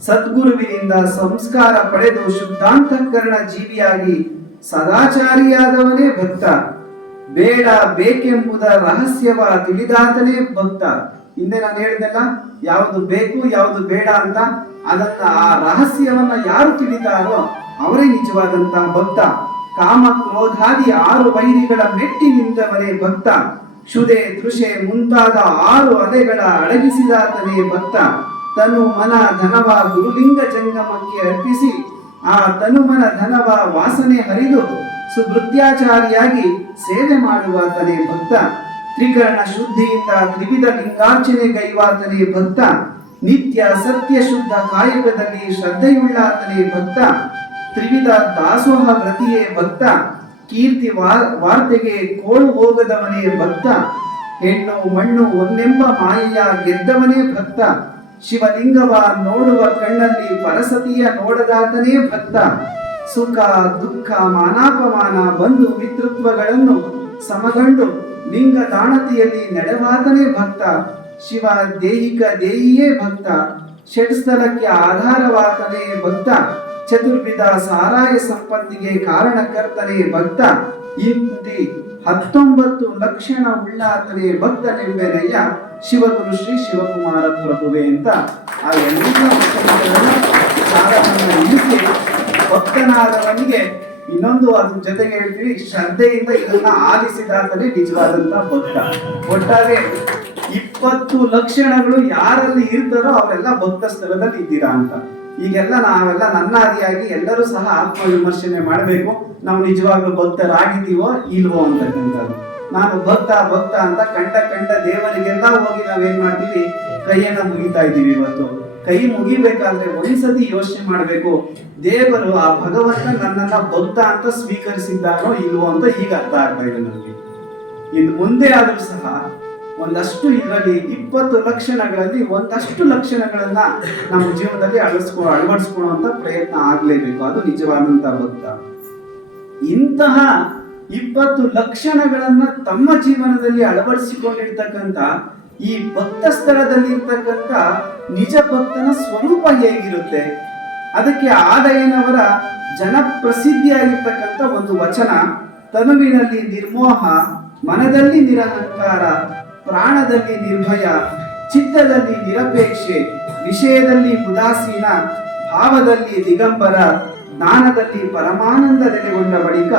ಸದ್ಗುರುವಿನಿಂದ ಸಂಸ್ಕಾರ ಪಡೆದು ಶುದ್ಧಾಂತಃಕರಣ ಜೀವಿಯಾಗಿ ಸದಾಚಾರಿಯಾದವನೇ ಭಕ್ತ. ಬೇಡ ಬೇಕೆಂಬುದ ರಹಸ್ಯವ ತಿಳಿದಾತನೇ ಭಕ್ತ. ಹಿಂದೆ ನಾನು ಹೇಳಿದೆಲ್ಲ, ಯಾವುದು ಬೇಕು ಯಾವುದು ಬೇಡ ಅಂತ, ಅದನ್ನ ಆ ರಹಸ್ಯವನ್ನ ಯಾರು ತಿಳಿತಾರೋ ಅವರೇ ನಿಜವಾದಂತ ಭಕ್ತ. ಕಾಮ ಕ್ರೋಧಾದಿ 6 ವೈರಿಗಳ ಮೆಟ್ಟಿ ನಿಂತವನೇ ಭಕ್ತ. ಕ್ಷುದೆ ತೃಷೆ ಮುಂತಾದ 6 ಅಲೆಗಳ ಅಡಗಿಸಿದಾತನೇ ಭಕ್ತ. ತನು ಮನ ಧನವ ಗುರುಲಿಂಗ ಜಂಗಮಕ್ಕೆ ಅರ್ಪಿಸಿ ಆ ತನುಮನ ಧನವ ವಾಸನೆ ಹರಿದು ಸುಭೃತ್ಯಾಚಾರಿಯಾಗಿ ಸೇವೆ ಮಾಡುವಾತನೇ ಭಕ್ತ. ತ್ರಿಕರಣ ಶುದ್ಧಿಯಿಂದ ತ್ರಿವಿಧ ಲಿಂಗಾರ್ಚನೆ ಗೈವಾತನೇ ಭಕ್ತ. ನಿತ್ಯ ಸತ್ಯ ಶುದ್ಧ ಕಾಯಕದಲ್ಲಿ ಶ್ರದ್ಧೆಯುಳ್ಳಾತನೇ ಭಕ್ತ. ತ್ರಿವಿಧ ದಾಸೋಹ ವ್ರತಿಯೇ ಭಕ್ತ. ಕೀರ್ತಿ ವಾರ್ತೆಗೆ ಕೋಳು ಹೋಗದವನೇ ಭಕ್ತ. ಹೆಣ್ಣು ಮಣ್ಣು ಒಂದೆಂಬ ಮಾಯೆಯ ಗೆದ್ದವನೇ ಭಕ್ತ. ಶಿವಲಿಂಗವ ನೋಡುವ ಕಣ್ಣಲ್ಲಿ ಪರಸತಿಯ ನೋಡದಾತನೇ ಭಕ್ತ. ಸುಖ ದುಃಖ ಮಾನಾಪಮಾನ ಬಂಧು ಮಿತ್ರತ್ವಗಳನ್ನು ಸಮಗಂಡು ಲಿಂಗ ದಾಣತಿಯಲ್ಲಿ ನಡೆವಾತನೇ ಭಕ್ತ. ಶಿವ ದೇಹಿಕ ದೇಹಿಯೇ ಭಕ್ತ. ಷಟ್ಸ್ಥಲಕ್ಕೆ ಆಧಾರವಾತನೇ ಭಕ್ತ. ಚತುರ್ವಿಧ ಸಾರಾಯ ಸಂಪತ್ತಿಗೆ ಕಾರಣಕರ್ತನೇ ಭಕ್ತ. ಇಂತಿ 19 ಲಕ್ಷಣ ಉಳ್ಳಾತನೇ ಭಕ್ತನೆಂಬೆನಯ್ಯ ಶಿವಗುರು ಶ್ರೀ ಶಿವಕುಮಾರ ಪ್ರಭುವೆ ಅಂತ ಆ ಎಲ್ಲ ಸಾರವನ್ನು ಇರಿಸಿ ಭಕ್ತನಾದವನಿಗೆ ಇನ್ನೊಂದು ಅದ್ರ ಜೊತೆಗೆ ಹೇಳ್ತೀವಿ, ಶ್ರದ್ಧೆಯಿಂದ ಇದನ್ನ ಆಲಿಸಿದಾತನೇ ನಿಜವಾದಂತ ಭಕ್ತ. ಒಟ್ಟಾರೆ 20 ಲಕ್ಷಣಗಳು ಯಾರಲ್ಲಿ ಇರ್ತಾರೋ ಅವರೆಲ್ಲ ಭಕ್ತ ಸ್ಥಳದಲ್ಲಿ ಇದ್ದೀರಾ ಅಂತ. ಈಗೆಲ್ಲ ನಾವೆಲ್ಲ ನನ್ನ ಆದಿಯಾಗಿ ಎಲ್ಲರೂ ಸಹ ಆತ್ಮವಿಮರ್ಶನೆ ಮಾಡಬೇಕು. ನಾವು ನಿಜವಾಗ್ಲೂ ಭಕ್ತರಾಗಿದ್ದೀವೋ ಇಲ್ವೋ ಅಂತಕ್ಕಂಥದ್ದು. ನಾನು ಭಕ್ತ ಅಂತ ಕಂಡ ದೇವರಿಗೆಲ್ಲ ಹೋಗಿ ನಾವೇನ್ ಮಾಡ್ತೀವಿ, ಕೈಯನ್ನ ಮುಗಿತಾ ಇದ್ದೀವಿ. ಇವತ್ತು ಕೈ ಮುಗಿಬೇಕಾದ್ರೆ ಒಂದ್ಸತಿ ಯೋಚನೆ ಮಾಡ್ಬೇಕು, ದೇವರು ಆ ಭಗವಂತ ನನ್ನನ್ನ ಭಕ್ತ ಅಂತ ಸ್ವೀಕರಿಸಿದ್ದಾನೋ ಇಲ್ವೋ ಅಂತ ಈಗ ಅರ್ಥ ಆಗ್ತಾ ಇದೆ ನನಗೆ. ಇನ್ನು ಮುಂದೆ ಆದ್ರೂ ಸಹ ಒಂದಷ್ಟು ಇದರಲ್ಲಿ 20 ಲಕ್ಷಣಗಳಲ್ಲಿ ಒಂದಷ್ಟು ಲಕ್ಷಣಗಳನ್ನ ನಮ್ಮ ಜೀವನದಲ್ಲಿ ಅಳವಡಿಸ್ಕೊಳ್ಳುವಂತ ಪ್ರಯತ್ನ ಆಗ್ಲೇಬೇಕು. ಅದು ನಿಜವಾದಂತ ಭಕ್ತ. ಇಂತಹ 20 ಲಕ್ಷಣಗಳನ್ನ ತಮ್ಮ ಜೀವನದಲ್ಲಿ ಅಳವಡಿಸಿಕೊಂಡಿರ್ತಕ್ಕಂಥ ಈ ಭಕ್ತ ಸ್ಥಳದಲ್ಲಿ ಇರ್ತಕ್ಕಂಥ ನಿಜ ಭಕ್ತನ ಸ್ವರೂಪ ಹೇಗಿರುತ್ತೆ, ಅದಕ್ಕೆ ಆದಯ್ಯನವರ ಜನಪ್ರಸಿದ್ಧಿಯಾಗಿರ್ತಕ್ಕಂಥ ಒಂದು ವಚನ, ತನುವಿನಲ್ಲಿ ನಿರ್ಮೋಹ, ಮನದಲ್ಲಿ ನಿರಹಂಕಾರ, ಪ್ರಾಣದಲ್ಲಿ ನಿರ್ಭಯ, ಚಿತ್ತದಲ್ಲಿ ನಿರಪೇಕ್ಷೆ, ವಿಷಯದಲ್ಲಿ ಉದಾಸೀನ, ಭಾವದಲ್ಲಿ ದಿಗಂಬರ, ಜ್ಞಾನದಲ್ಲಿ ಪರಮಾನಂದ ನೆಲೆಗೊಂಡ ಬಳಿಕ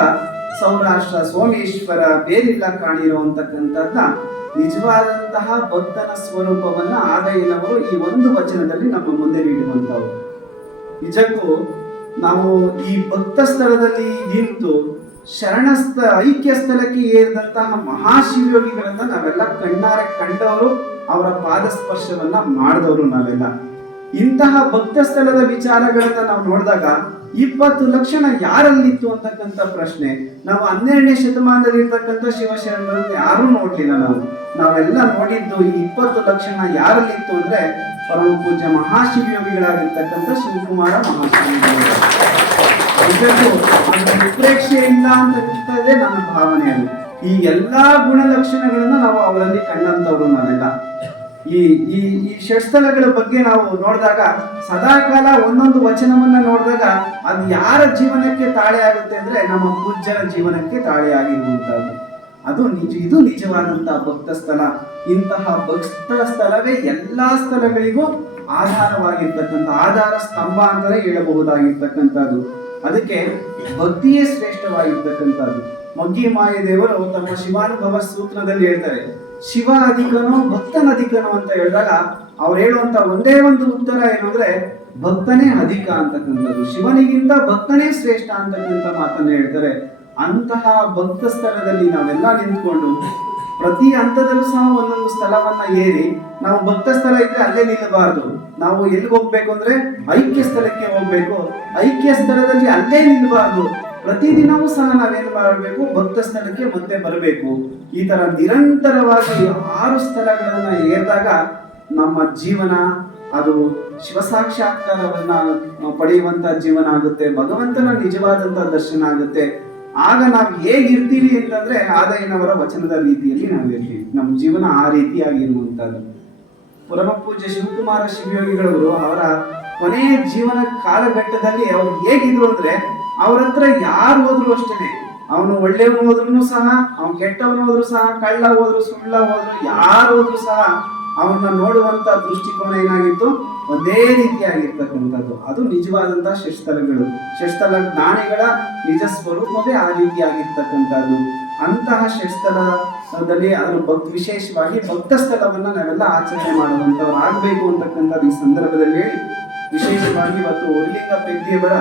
ಸೌರಾಷ್ಟ್ರ ಸೋಮೇಶ್ವರ ಬೇರಿಲ್ಲ ಕಾಣಿರೋ ಅಂತಕ್ಕಂಥದ್ದ ನಿಜವಾದಂತಹ ಭಕ್ತನ ಸ್ವರೂಪವನ್ನ ಆದಯ್ಯನವರು ಈ ಒಂದು ವಚನದಲ್ಲಿ ನಮ್ಮ ಮುಂದೆ ನೀಡುವಂತವರು. ನಿಜಕ್ಕೂ ನಾವು ಈ ಭಕ್ತ ಸ್ಥಳದಲ್ಲಿ ನಿಂತು ಐಕ್ಯ ಸ್ಥಳಕ್ಕೆ ಏರಿದಂತಹ ಮಹಾಶಿವಯೋಗಿಗಳನ್ನ ನಾವೆಲ್ಲ ಕಣ್ಣಾರೆ ಕಂಡವರು, ಅವರ ಪಾದ ಸ್ಪರ್ಶವನ್ನ ಮಾಡಿದವರು ನಾವೆಲ್ಲ. ಇಂತಹ ಭಕ್ತ ಸ್ಥಳದ ವಿಚಾರಗಳನ್ನ ನಾವು ನೋಡಿದಾಗ 20 ಲಕ್ಷಣ ಯಾರಲ್ಲಿತ್ತು ಅಂತಕ್ಕಂಥ ಪ್ರಶ್ನೆ, ನಾವು 12ನೇ ಶತಮಾನದಲ್ಲಿ ಇರ್ತಕ್ಕಂಥ ಶಿವಶರಣರನ್ನು ಯಾರೂ ನೋಡ್ಲಿಲ್ಲ. ನಾವೆಲ್ಲ ನೋಡಿದ್ದು ಈ 20 ಲಕ್ಷಣ ಯಾರಲ್ಲಿತ್ತು ಅಂದ್ರೆ ಪರಮ ಪೂಜ್ಯ ಮಹಾಶಿವಯೋಗಿಗಳಾಗಿರ್ತಕ್ಕಂಥ ಶಿವಕುಮಾರ ಮಹಾಶಿವಯೋಗಿಗಳು. ಉತ್ಪ್ರೇಕ್ಷೆ ಇಲ್ಲ ಅಂತಕ್ಕಂಥದ್ದೇ ನನ್ನ ಭಾವನೆ. ಅದು ಈ ಎಲ್ಲಾ ಗುಣಲಕ್ಷಣಗಳನ್ನ ನಾವು ಅವರಲ್ಲಿ ಕಂಡಂತವ್ರು ನಾವೆಲ್ಲ. ಈ ಈ ಈ ಷಟ್ಸ್ಥಳಗಳ ಬಗ್ಗೆ ನಾವು ನೋಡಿದಾಗ ಸದಾಕಾಲ ಒಂದೊಂದು ವಚನವನ್ನ ನೋಡಿದಾಗ ಅದು ಯಾರ ಜೀವನಕ್ಕೆ ತಾಳೆ ಆಗುತ್ತೆ ಅಂದ್ರೆ ನಮ್ಮ ಪೂಜ್ಯರ ಜೀವನಕ್ಕೆ ತಾಳೆ ಆಗಿರುವಂತಹದ್ದು. ಇದು ನಿಜವಾದಂತಹ ಭಕ್ತ ಸ್ಥಳ. ಇಂತಹ ಭಕ್ತ ಸ್ಥಳವೇ ಎಲ್ಲಾ ಸ್ಥಳಗಳಿಗೂ ಆಧಾರವಾಗಿರ್ತಕ್ಕಂಥ ಆಧಾರ ಸ್ತಂಭ ಅಂತಾನೆ ಹೇಳಬಹುದಾಗಿರ್ತಕ್ಕಂಥದ್ದು. ಅದಕ್ಕೆ ಭಕ್ತಿಯೇ ಶ್ರೇಷ್ಠವಾಗಿರ್ತಕ್ಕಂಥದ್ದು. ಮಗ್ಗಿ ಮಾಯದೇವರು ತಮ್ಮ ಶಿವಾನುಭವ ಸೂತ್ರದಲ್ಲಿ ಹೇಳ್ತಾರೆ, ಶಿವ ಅಧಿಕನೋ ಭಕ್ತನ ಅಧಿಕನೋ ಅಂತ ಹೇಳಿದಾಗ ಅವ್ರು ಹೇಳುವಂತ ಒಂದೇ ಒಂದು ಉತ್ತರ ಏನು ಅಂದ್ರೆ ಭಕ್ತನೇ ಅಧಿಕ ಅಂತಕ್ಕಂಥದ್ದು. ಶಿವನಿಗಿಂತ ಭಕ್ತನೇ ಶ್ರೇಷ್ಠ ಅಂತಕ್ಕಂಥ ಮಾತನ್ನ ಹೇಳ್ತಾರೆ. ಅಂತಹ ಭಕ್ತ ಸ್ಥಳದಲ್ಲಿ ನಾವೆಲ್ಲ ನಿಂತ್ಕೊಂಡು ಪ್ರತಿ ಹಂತದಲ್ಲೂ ಸಹ ಒಂದೊಂದು ಸ್ಥಳವನ್ನ ಏರಿ, ನಾವು ಭಕ್ತ ಸ್ಥಳ ಇದ್ರೆ ಅಲ್ಲೇ ನಿಲ್ಲಬಾರ್ದು. ನಾವು ಎಲ್ಲಿಗೆ ಹೋಗ್ಬೇಕು ಅಂದ್ರೆ ಐಕ್ಯ ಸ್ಥಳಕ್ಕೆ ಹೋಗ್ಬೇಕು. ಐಕ್ಯ ಸ್ಥಳದಲ್ಲಿ ಅಲ್ಲೇ ನಿಲ್ಲಬಾರ್ದು. ಪ್ರತಿದಿನವೂ ಸಹ ನಾವೇನು ಮಾಡಬೇಕು, ಭಕ್ತ ಸ್ಥಳಕ್ಕೆ ಮತ್ತೆ ಬರಬೇಕು. ಈ ತರ ನಿರಂತರವಾಗಿ 6 ಸ್ಥಳಗಳನ್ನ ಏರಿದಾಗ ನಮ್ಮ ಜೀವನ ಅದು ಶಿವಸಾಕ್ಷಾತ್ಕಾರವನ್ನ ಪಡೆಯುವಂತ ಜೀವನ ಆಗುತ್ತೆ. ಭಗವಂತನ ನಿಜವಾದಂತ ದರ್ಶನ ಆಗುತ್ತೆ. ಆಗ ನಾವು ಹೇಗಿರ್ತೀವಿ ಅಂತಂದ್ರೆ ಆದಯ್ಯನವರ ವಚನದ ರೀತಿಯಲ್ಲಿ ನಾವಿರ್ತೀವಿ. ನಮ್ಮ ಜೀವನ ಆ ರೀತಿಯಾಗಿರುವಂತದ್ದು. ಪರಮ ಪೂಜ್ಯ ಶಿವಕುಮಾರ ಶಿವಯೋಗಿಗಳವರು ಅವರ ಕೊನೆಯ ಜೀವನ ಕಾಲಘಟ್ಟದಲ್ಲಿ ಅವ್ರು ಹೇಗಿದ್ರು ಅಂದ್ರೆ ಅವ್ರ ಹತ್ರ ಯಾರು ಹೋದ್ರು ಅಷ್ಟೇನೆ, ಅವನು ಒಳ್ಳೆಯವನು ಹೋದ್ರು ಸಹ, ಅವ್ನು ಕೆಟ್ಟವನು ಹೋದ್ರು ಸಹ, ಕಳ್ಳ ಹೋದ್ರು ಸುಳ್ಳ ಹೋದ್ರು ಯಾರು ಹೋದ್ರು ಸಹ ಅವನ್ನ ನೋಡುವಂತ ದೃಷ್ಟಿಕೋನ ಏನಾಗಿತ್ತು, ಒಂದೇ ರೀತಿಯಾಗಿರ್ತಕ್ಕಂಥದ್ದು. ಅದು ನಿಜವಾದಂತಹ ಷಟ್ಸ್ಥಳಗಳು. ಷಟ್ಸ್ಥಳ ಜ್ಞಾನಿಗಳ ನಿಜ ಸ್ವರೂಪವೇ ಆ ರೀತಿಯಾಗಿರ್ತಕ್ಕಂಥದ್ದು. ಅಂತಹ ಷಟ್ಸ್ಥಳದಲ್ಲಿ ಅದು ವಿಶೇಷವಾಗಿ ಭಕ್ತ ಸ್ಥಳವನ್ನ ನಾವೆಲ್ಲ ಆಚರಣೆ ಮಾಡುವಂತವ್ರು ಆಗ್ಬೇಕು ಅಂತಕ್ಕಂಥದ್ದು ಈ ಸಂದರ್ಭದಲ್ಲಿ ಹೇಳಿ, ವಿಶೇಷವಾಗಿ ಇವತ್ತು ಉರ್ಲಿಂಗ ಪೆದ್ದಿಯವರ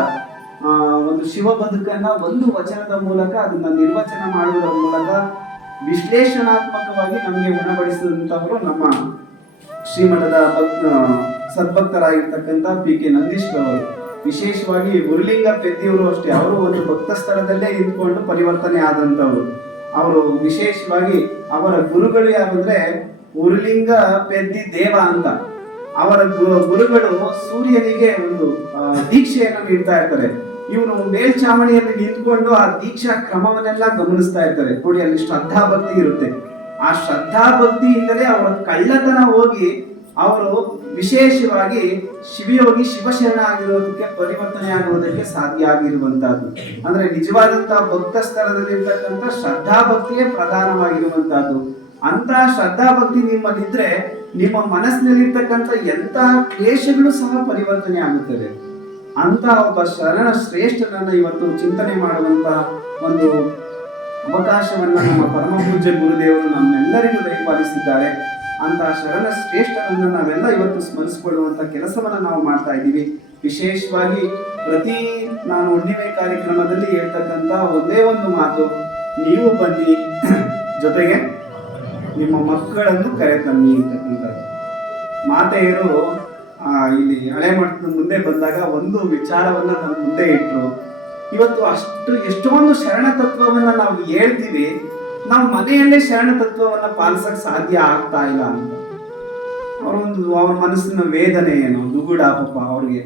ಒಂದು ಶಿವ ಬದುಕನ್ನ ಒಂದು ವಚನದ ಮೂಲಕ ಅದನ್ನ ನಿರ್ವಚನ ಮಾಡುವುದರ ಮೂಲಕ ವಿಶ್ಲೇಷಣಾತ್ಮಕವಾಗಿ ನಮಗೆ ಉಣಬಡಿಸಿದಂತವರು ನಮ್ಮ ಶ್ರೀಮಠದ ಸದ್ಭಕ್ತರಾಗಿರ್ತಕ್ಕಂಥ PK ನಂದೀಶ್ವರವರು. ವಿಶೇಷವಾಗಿ ಉರ್ಲಿಂಗ ಪೆದ್ದಿಯವರು ಅಷ್ಟೇ, ಅವರು ಒಂದು ಭಕ್ತ ಸ್ಥಳದಲ್ಲೇ ನಿಂತ್ಕೊಂಡು ಪರಿವರ್ತನೆ ಆದಂತವರು. ಅವರು ವಿಶೇಷವಾಗಿ ಅವರ ಗುರುಗಳು ಯಾರಂದ್ರೆ ಉರ್ಲಿಂಗ ಪೆದ್ದಿ ದೇವ ಅಂತ. ಅವರ ಗುರುಗಳು ಸೂರ್ಯನಿಗೆ ಒಂದು ದೀಕ್ಷೆಯನ್ನು ನೀಡ್ತಾ ಇರ್ತಾರೆ. ಇವನು ಮೇಲ್ಚಾವಣಿಯಲ್ಲಿ ನಿಂತ್ಕೊಂಡು ಆ ದೀಕ್ಷಾ ಕ್ರಮವನ್ನೆಲ್ಲ ಗಮನಿಸ್ತಾ ಇರ್ತಾರೆ. ನೋಡಿ, ಅಲ್ಲಿ ಶ್ರದ್ಧಾ ಭಕ್ತಿ ಇರುತ್ತೆ. ಆ ಶ್ರದ್ಧಾ ಭಕ್ತಿಯಿಂದಲೇ ಅವರ ಕಳ್ಳತನ ಹೋಗಿ ಅವರು ವಿಶೇಷವಾಗಿ ಶಿವಯೋಗಿ ಶಿವಶರಣ ಆಗಿರೋದಕ್ಕೆ ಪರಿವರ್ತನೆ ಆಗುವುದಕ್ಕೆ ಸಾಧ್ಯ ಆಗಿರುವಂತಹದ್ದು. ಅಂದ್ರೆ ನಿಜವಾದಂತಹ ಭಕ್ತ ಸ್ಥಳದಲ್ಲಿರ್ತಕ್ಕಂಥ ಶ್ರದ್ಧಾ ಭಕ್ತಿಯೇ ಪ್ರಧಾನವಾಗಿರುವಂತಹದ್ದು. ಅಂತಹ ಶ್ರದ್ಧಾ ಭಕ್ತಿ ನಿಮ್ಮಲ್ಲಿದ್ರೆ ನಿಮ್ಮ ಮನಸ್ಸಿನಲ್ಲಿರ್ತಕ್ಕಂಥ ಎಂತಹ ಕ್ಲೇಶಗಳು ಸಹ ಪರಿವರ್ತನೆ ಆಗುತ್ತದೆ. ಅಂತ ಒಬ್ಬ ಶರಣ ಶ್ರೇಷ್ಠನನ್ನ ಇವತ್ತು ಚಿಂತನೆ ಮಾಡುವಂತಹ ಒಂದು ಅವಕಾಶವನ್ನ ನಮ್ಮ ಪರಮ ಪೂಜ್ಯ ಗುರುದೇವರು ನಮ್ಮೆಲ್ಲರಿಗೂ ದಯಪಾಲಿಸಿದ್ದಾರೆ. ಅಂತಹ ಶರಣ ಶ್ರೇಷ್ಠರನ್ನ ನಾವೆಲ್ಲ ಇವತ್ತು ಸ್ಮರಿಸಿಕೊಳ್ಳುವಂತ ಕೆಲಸವನ್ನ ನಾವು ಮಾಡ್ತಾ ಇದ್ದೀವಿ. ವಿಶೇಷವಾಗಿ ಪ್ರತಿ ನಾನು ಹುಣ್ಣಿಮೆ ಕಾರ್ಯಕ್ರಮದಲ್ಲಿ ಹೇಳ್ತಕ್ಕಂಥ ಒಂದೇ ಒಂದು ಮಾತು, ನೀವು ಬನ್ನಿ, ಜೊತೆಗೆ ನಿಮ್ಮ ಮಕ್ಕಳನ್ನು ಕರೆತನ್ನಿ ಅಂತಕ್ಕಂಥದ್ದು. ಮಾತೆಯರು ಇಲ್ಲಿ ಹಳೆ ಮಠದ ಮುಂದೆ ಬಂದಾಗ ಒಂದು ವಿಚಾರವನ್ನ ನನ್ನ ಮುಂದೆ ಇಟ್ಟರು. ಇವತ್ತು ಎಷ್ಟೊಂದು ಶರಣ ತತ್ವವನ್ನ ನಾವು ಹೇಳ್ತೀವಿ, ನಾವು ಮನೆಯಲ್ಲೇ ಶರಣ ತತ್ವವನ್ನ ಪಾಲಿಸಕ್ ಸಾಧ್ಯ ಆಗ್ತಾ ಇಲ್ಲ ಅಂತ. ಅವ್ರ ಮನಸ್ಸಿನ ವೇದನೆ ಏನು, ದುಗುಡ ಪಾಪ ಅವ್ರಿಗೆ.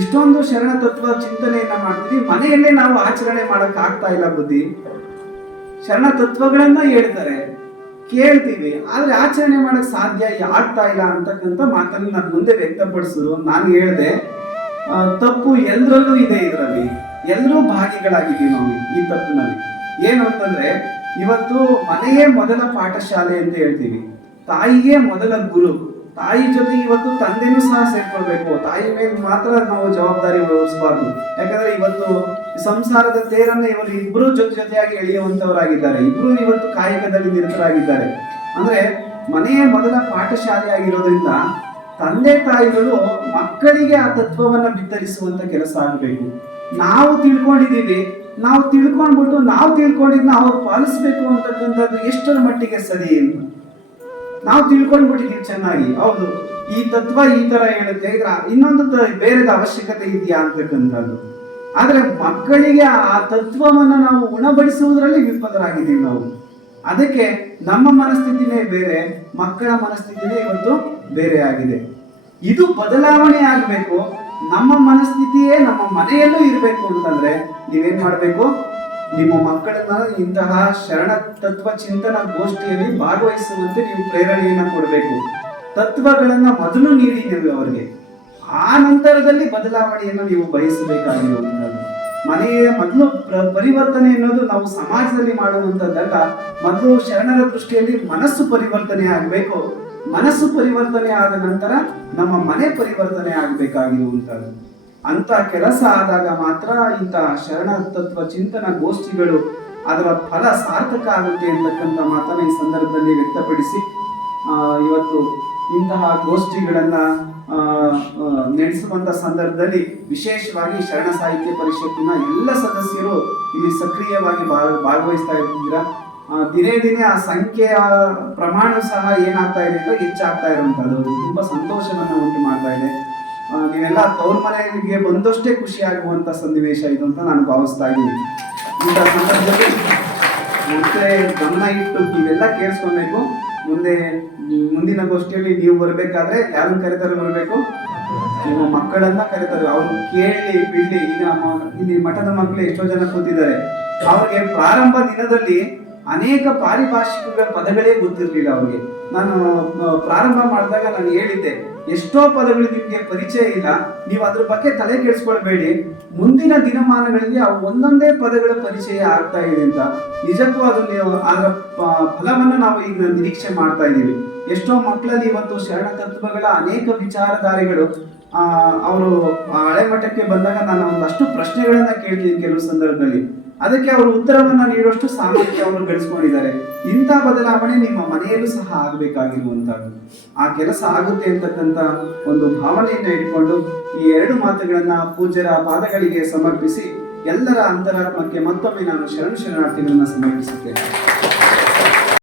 ಇಷ್ಟೊಂದು ಶರಣ ತತ್ವ ಚಿಂತನೆಯನ್ನ ಮಾಡ್ತೀವಿ, ಮನೆಯಲ್ಲೇ ನಾವು ಆಚರಣೆ ಮಾಡಕ್ ಆಗ್ತಾ ಇಲ್ಲ ಬುದ್ಧಿ. ಶರಣ ತತ್ವಗಳನ್ನ ಹೇಳ್ತಾರೆ, ಕೇಳ್ತೀವಿ, ಆದ್ರೆ ಆಚರಣೆ ಮಾಡಕ್ ಸಾಧ್ಯ ಆಗ್ತಾ ಇಲ್ಲ ಅಂತಕ್ಕಂಥ ಮಾತನ್ನು ನನ್ನ ಮುಂದೆ ವ್ಯಕ್ತಪಡಿಸಿದ್ರು. ನಾನು ಹೇಳಿದೆ, ತಪ್ಪು ಎಲ್ಲರಲ್ಲೂ ಇದೆ, ಇದರಲ್ಲಿ ಎಲ್ಲರೂ ಭಾಗಿಗಳಾಗಿದ್ದೀವಿ ನಾವು ಈ ತಪ್ಪಿನಲ್ಲಿ. ಏನು ಅಂತಂದ್ರೆ, ಇವತ್ತು ಮನೆಯೇ ಮೊದಲ ಪಾಠಶಾಲೆ ಅಂತ ಹೇಳ್ತೀವಿ, ತಾಯಿಯೇ ಮೊದಲ ಗುರು. ತಾಯಿ ಜೊತೆ ಇವತ್ತು ತಂದೆನೂ ಸಹ ಸೇರ್ಕೊಳ್ಬೇಕು. ತಾಯಿ ಮೇಲೆ ಮಾತ್ರ ನಾವು ಜವಾಬ್ದಾರಿ ವಹಿಸಬಾರ್ದು. ಯಾಕಂದ್ರೆ ಇವತ್ತು ಸಂಸಾರದ ತೇರನ್ನ ಇವರು ಇಬ್ರು ಜೊತೆಯಾಗಿ ಎಳೆಯುವಂತವರಾಗಿದ್ದಾರೆ, ಇಬ್ರು ಇವತ್ತು ಕಾಯಕದಲ್ಲಿ ನಿರತರಾಗಿದ್ದಾರೆ. ಅಂದ್ರೆ ಮನೆಯ ಮೊದಲ ಪಾಠಶಾಲೆ ಆಗಿರೋದ್ರಿಂದ ತಂದೆ ತಾಯಿಗಳು ಮಕ್ಕಳಿಗೆ ಆ ತತ್ವವನ್ನ ಬಿತ್ತರಿಸುವಂತ ಕೆಲಸ ಆಗಬೇಕು. ನಾವು ತಿಳ್ಕೊಂಡಿದ್ದೀವಿ, ನಾವು ತಿಳ್ಕೊಂಡ್ಬಿಟ್ಟು ನಾವು ತಿಳ್ಕೊಂಡಿದ್ನ ಅವ್ರು ಪಾಲಿಸ್ಬೇಕು ಅಂತಕ್ಕಂಥದ್ದು ಎಷ್ಟರ ಮಟ್ಟಿಗೆ ಸರಿ ಅಂತ ನಾವು ತಿಳ್ಕೊಂಡ್ಬಿಟ್ಟಿದ್ದೀವಿ ಚೆನ್ನಾಗಿ. ಹೌದು, ಈ ತತ್ವ ಈ ತರ ಹೇಳುತ್ತೆ, ಇನ್ನೊಂದು ಬೇರೆದ ಅವಶ್ಯಕತೆ ಇದೆಯಾ ಅಂತಕ್ಕಂಥದ್ದು. ಆದ್ರೆ ಮಕ್ಕಳಿಗೆ ಆ ತತ್ವವನ್ನ ನಾವು ಉಣಬಡಿಸುವುದರಲ್ಲಿ ವಿಫಲರಾಗಿದ್ದೀವಿ ನಾವು. ಅದಕ್ಕೆ ನಮ್ಮ ಮನಸ್ಥಿತಿನೇ ಬೇರೆ, ಮಕ್ಕಳ ಮನಸ್ಥಿತಿನೇ ಇವತ್ತು ಬೇರೆ ಆಗಿದೆ. ಇದು ಬದಲಾವಣೆ ಆಗಬೇಕು. ನಮ್ಮ ಮನಸ್ಥಿತಿಯೇ ನಮ್ಮ ಮನೆಯಲ್ಲೂ ಇರಬೇಕು ಅಂತಂದ್ರೆ ನೀವೇನ್ ಮಾಡ್ಬೇಕು, ನಿಮ್ಮ ಮಕ್ಕಳನ್ನ ಇಂತಹ ಶರಣ ತತ್ವ ಚಿಂತನ ಗೋಷ್ಠಿಯಲ್ಲಿ ಭಾಗವಹಿಸುವಂತೆ ನೀವು ಪ್ರೇರಣೆಯನ್ನ ಕೊಡಬೇಕು. ತತ್ವಗಳನ್ನ ಮೊದಲು ನೀಡಿ ನೀವು ಅವರಿಗೆ, ಆ ನಂತರದಲ್ಲಿ ಬದಲಾವಣೆಯನ್ನು ನೀವು ಬಯಸಬೇಕಾಗಿರುವಂತದ್ದು. ಮನೆಯ ಮೊದಲು ಪರಿವರ್ತನೆ ಅನ್ನೋದು ನಾವು ಸಮಾಜದಲ್ಲಿ ಮಾಡುವಂತದ್ದಲ್ಲ. ಮೊದಲು ಶರಣರ ದೃಷ್ಟಿಯಲ್ಲಿ ಮನಸ್ಸು ಪರಿವರ್ತನೆ ಆಗಬೇಕು. ಮನಸ್ಸು ಪರಿವರ್ತನೆ ಆದ ನಂತರ ನಮ್ಮ ಮನೆ ಪರಿವರ್ತನೆ ಆಗಬೇಕಾಗಿರುವಂತದ್ದು. ಅಂತ ಕೆಲಸ ಆದಾಗ ಮಾತ್ರ ಇಂತಹ ಶರಣ ತತ್ವ ಚಿಂತನ ಗೋಷ್ಠಿಗಳು ಅದರ ಫಲ ಸಾರ್ಥಕ ಆಗುತ್ತೆ ಅಂತಕ್ಕಂಥ ಮಾತನ್ನ ಈ ಸಂದರ್ಭದಲ್ಲಿ ವ್ಯಕ್ತಪಡಿಸಿ, ಇವತ್ತು ಇಂತಹ ಗೋಷ್ಠಿಗಳನ್ನ ನಡೆಸುವಂತ ಸಂದರ್ಭದಲ್ಲಿ ವಿಶೇಷವಾಗಿ ಶರಣ ಸಾಹಿತ್ಯ ಪರಿಷತ್ತಿನ ಎಲ್ಲ ಸದಸ್ಯರು ಇಲ್ಲಿ ಸಕ್ರಿಯವಾಗಿ ಭಾಗವಹಿಸ್ತಾ ಇದ್ದೀರಾ. ದಿನೇ ದಿನೇ ಆ ಸಂಖ್ಯೆಯ ಪ್ರಮಾಣ ಸಹ ಏನಾಗ್ತಾ ಇದೆ ಅಂದ್ರೆ ಹೆಚ್ಚಾಗ್ತಾ ಇರುವಂತದ್ದು ತುಂಬಾ ಸಂತೋಷವನ್ನ ಉಂಟು ಮಾಡ್ತಾ ಇದೆ. ನೀವೆಲ್ಲ ತವ್ರ ಮನೆಗೆ ಬಂದಷ್ಟೇ ಖುಷಿ ಆಗುವಂತ ಸನ್ನಿವೇಶ ಇದು ಅಂತ ನಾನು ಭಾವಿಸ್ತಾ ಇದ್ದೀನಿ. ಇಂಥ ಸಂದರ್ಭದಲ್ಲಿ ಮತ್ತೆ ಗಮನ ಇಟ್ಟು ನೀವೆಲ್ಲ ಕೇಳಿಸ್ಕೊಬೇಕು. ಮುಂದಿನ ಗೋಷ್ಠಿಯಲ್ಲಿ ನೀವು ಬರಬೇಕಾದ್ರೆ ಯಾರನ್ನ ಕರೆತಾರೆ ಬರಬೇಕು, ನಿಮ್ಮ ಮಕ್ಕಳನ್ನ ಕರೆತಾರೆ. ಅವ್ರು ಕೇಳಿ ಬಿಡ್ಲಿ. ಈಗ ಇಲ್ಲಿ ಮಠದ ಮಕ್ಕಳು ಎಷ್ಟೋ ಜನ ಕೂತಿದ್ದಾರೆ, ಅವ್ರಿಗೆ ಪ್ರಾರಂಭ ದಿನದಲ್ಲಿ ಅನೇಕ ಪಾರಿಭಾಷಿಕ ಪದಗಳೇ ಗೊತ್ತಿರಲಿಲ್ಲ ಅವ್ರಿಗೆ. ನಾನು ಪ್ರಾರಂಭ ಮಾಡಿದಾಗ ನಾನು ಹೇಳಿದ್ದೆ, ಎಷ್ಟೋ ಪದಗಳು ನಿಮ್ಗೆ ಪರಿಚಯ ಇಲ್ಲ, ನೀವು ಅದ್ರ ಬಗ್ಗೆ ತಲೆ ಕೆಡಿಸ್ಕೊಳ್ಬೇಡಿ, ಮುಂದಿನ ದಿನಮಾನಗಳಲ್ಲಿ ಅವು ಒಂದೊಂದೇ ಪದಗಳ ಪರಿಚಯ ಆಗ್ತಾ ಇದೆ ಅಂತ. ನಿಜಕ್ಕೂ ಅದು ಅದರ ಫಲವನ್ನು ನಾವು ಈಗ ನಿರೀಕ್ಷೆ ಮಾಡ್ತಾ ಇದ್ದೀವಿ. ಎಷ್ಟೋ ಮಕ್ಕಳಲ್ಲಿ ಇವತ್ತು ಶರಣ ತತ್ವಗಳ ಅನೇಕ ವಿಚಾರಧಾರೆಗಳು ಅವರು ಹಳೆ ಮಠಕ್ಕೆ ಬಂದಾಗ ನಾನು ಒಂದಷ್ಟು ಪ್ರಶ್ನೆಗಳನ್ನ ಕೇಳ್ತೀನಿ ಕೆಲವು ಸಂದರ್ಭದಲ್ಲಿ. ಅದಕ್ಕೆ ಅವರು ಉತ್ತರವನ್ನ ನೀಡುವಷ್ಟು ಸಾಮರ್ಥ್ಯ ಅವರು ಗಳಿಸ್ಕೊಂಡಿದ್ದಾರೆ. ಇಂಥ ಬದಲಾವಣೆ ನಿಮ್ಮ ಮನೆಯಲ್ಲೂ ಸಹ ಆಗಬೇಕಾಗಿರುವಂತದ್ದು. ಆ ಕೆಲಸ ಆಗುತ್ತೆ ಅಂತಕ್ಕಂಥ ಒಂದು ಭಾವನೆಯನ್ನ ಇಟ್ಕೊಂಡು ಈ ಎರಡು ಮಾತುಗಳನ್ನ ಪೂಜ್ಯರ ಪಾದಗಳಿಗೆ ಸಮರ್ಪಿಸಿ ಎಲ್ಲರ ಅಂತರಾತ್ಮಕ್ಕೆ ಮತ್ತೊಮ್ಮೆ ನಾನು ಶರಣಾರ್ಥಿಗಳನ್ನ ಸಮರ್ಪಿಸುತ್ತೇನೆ.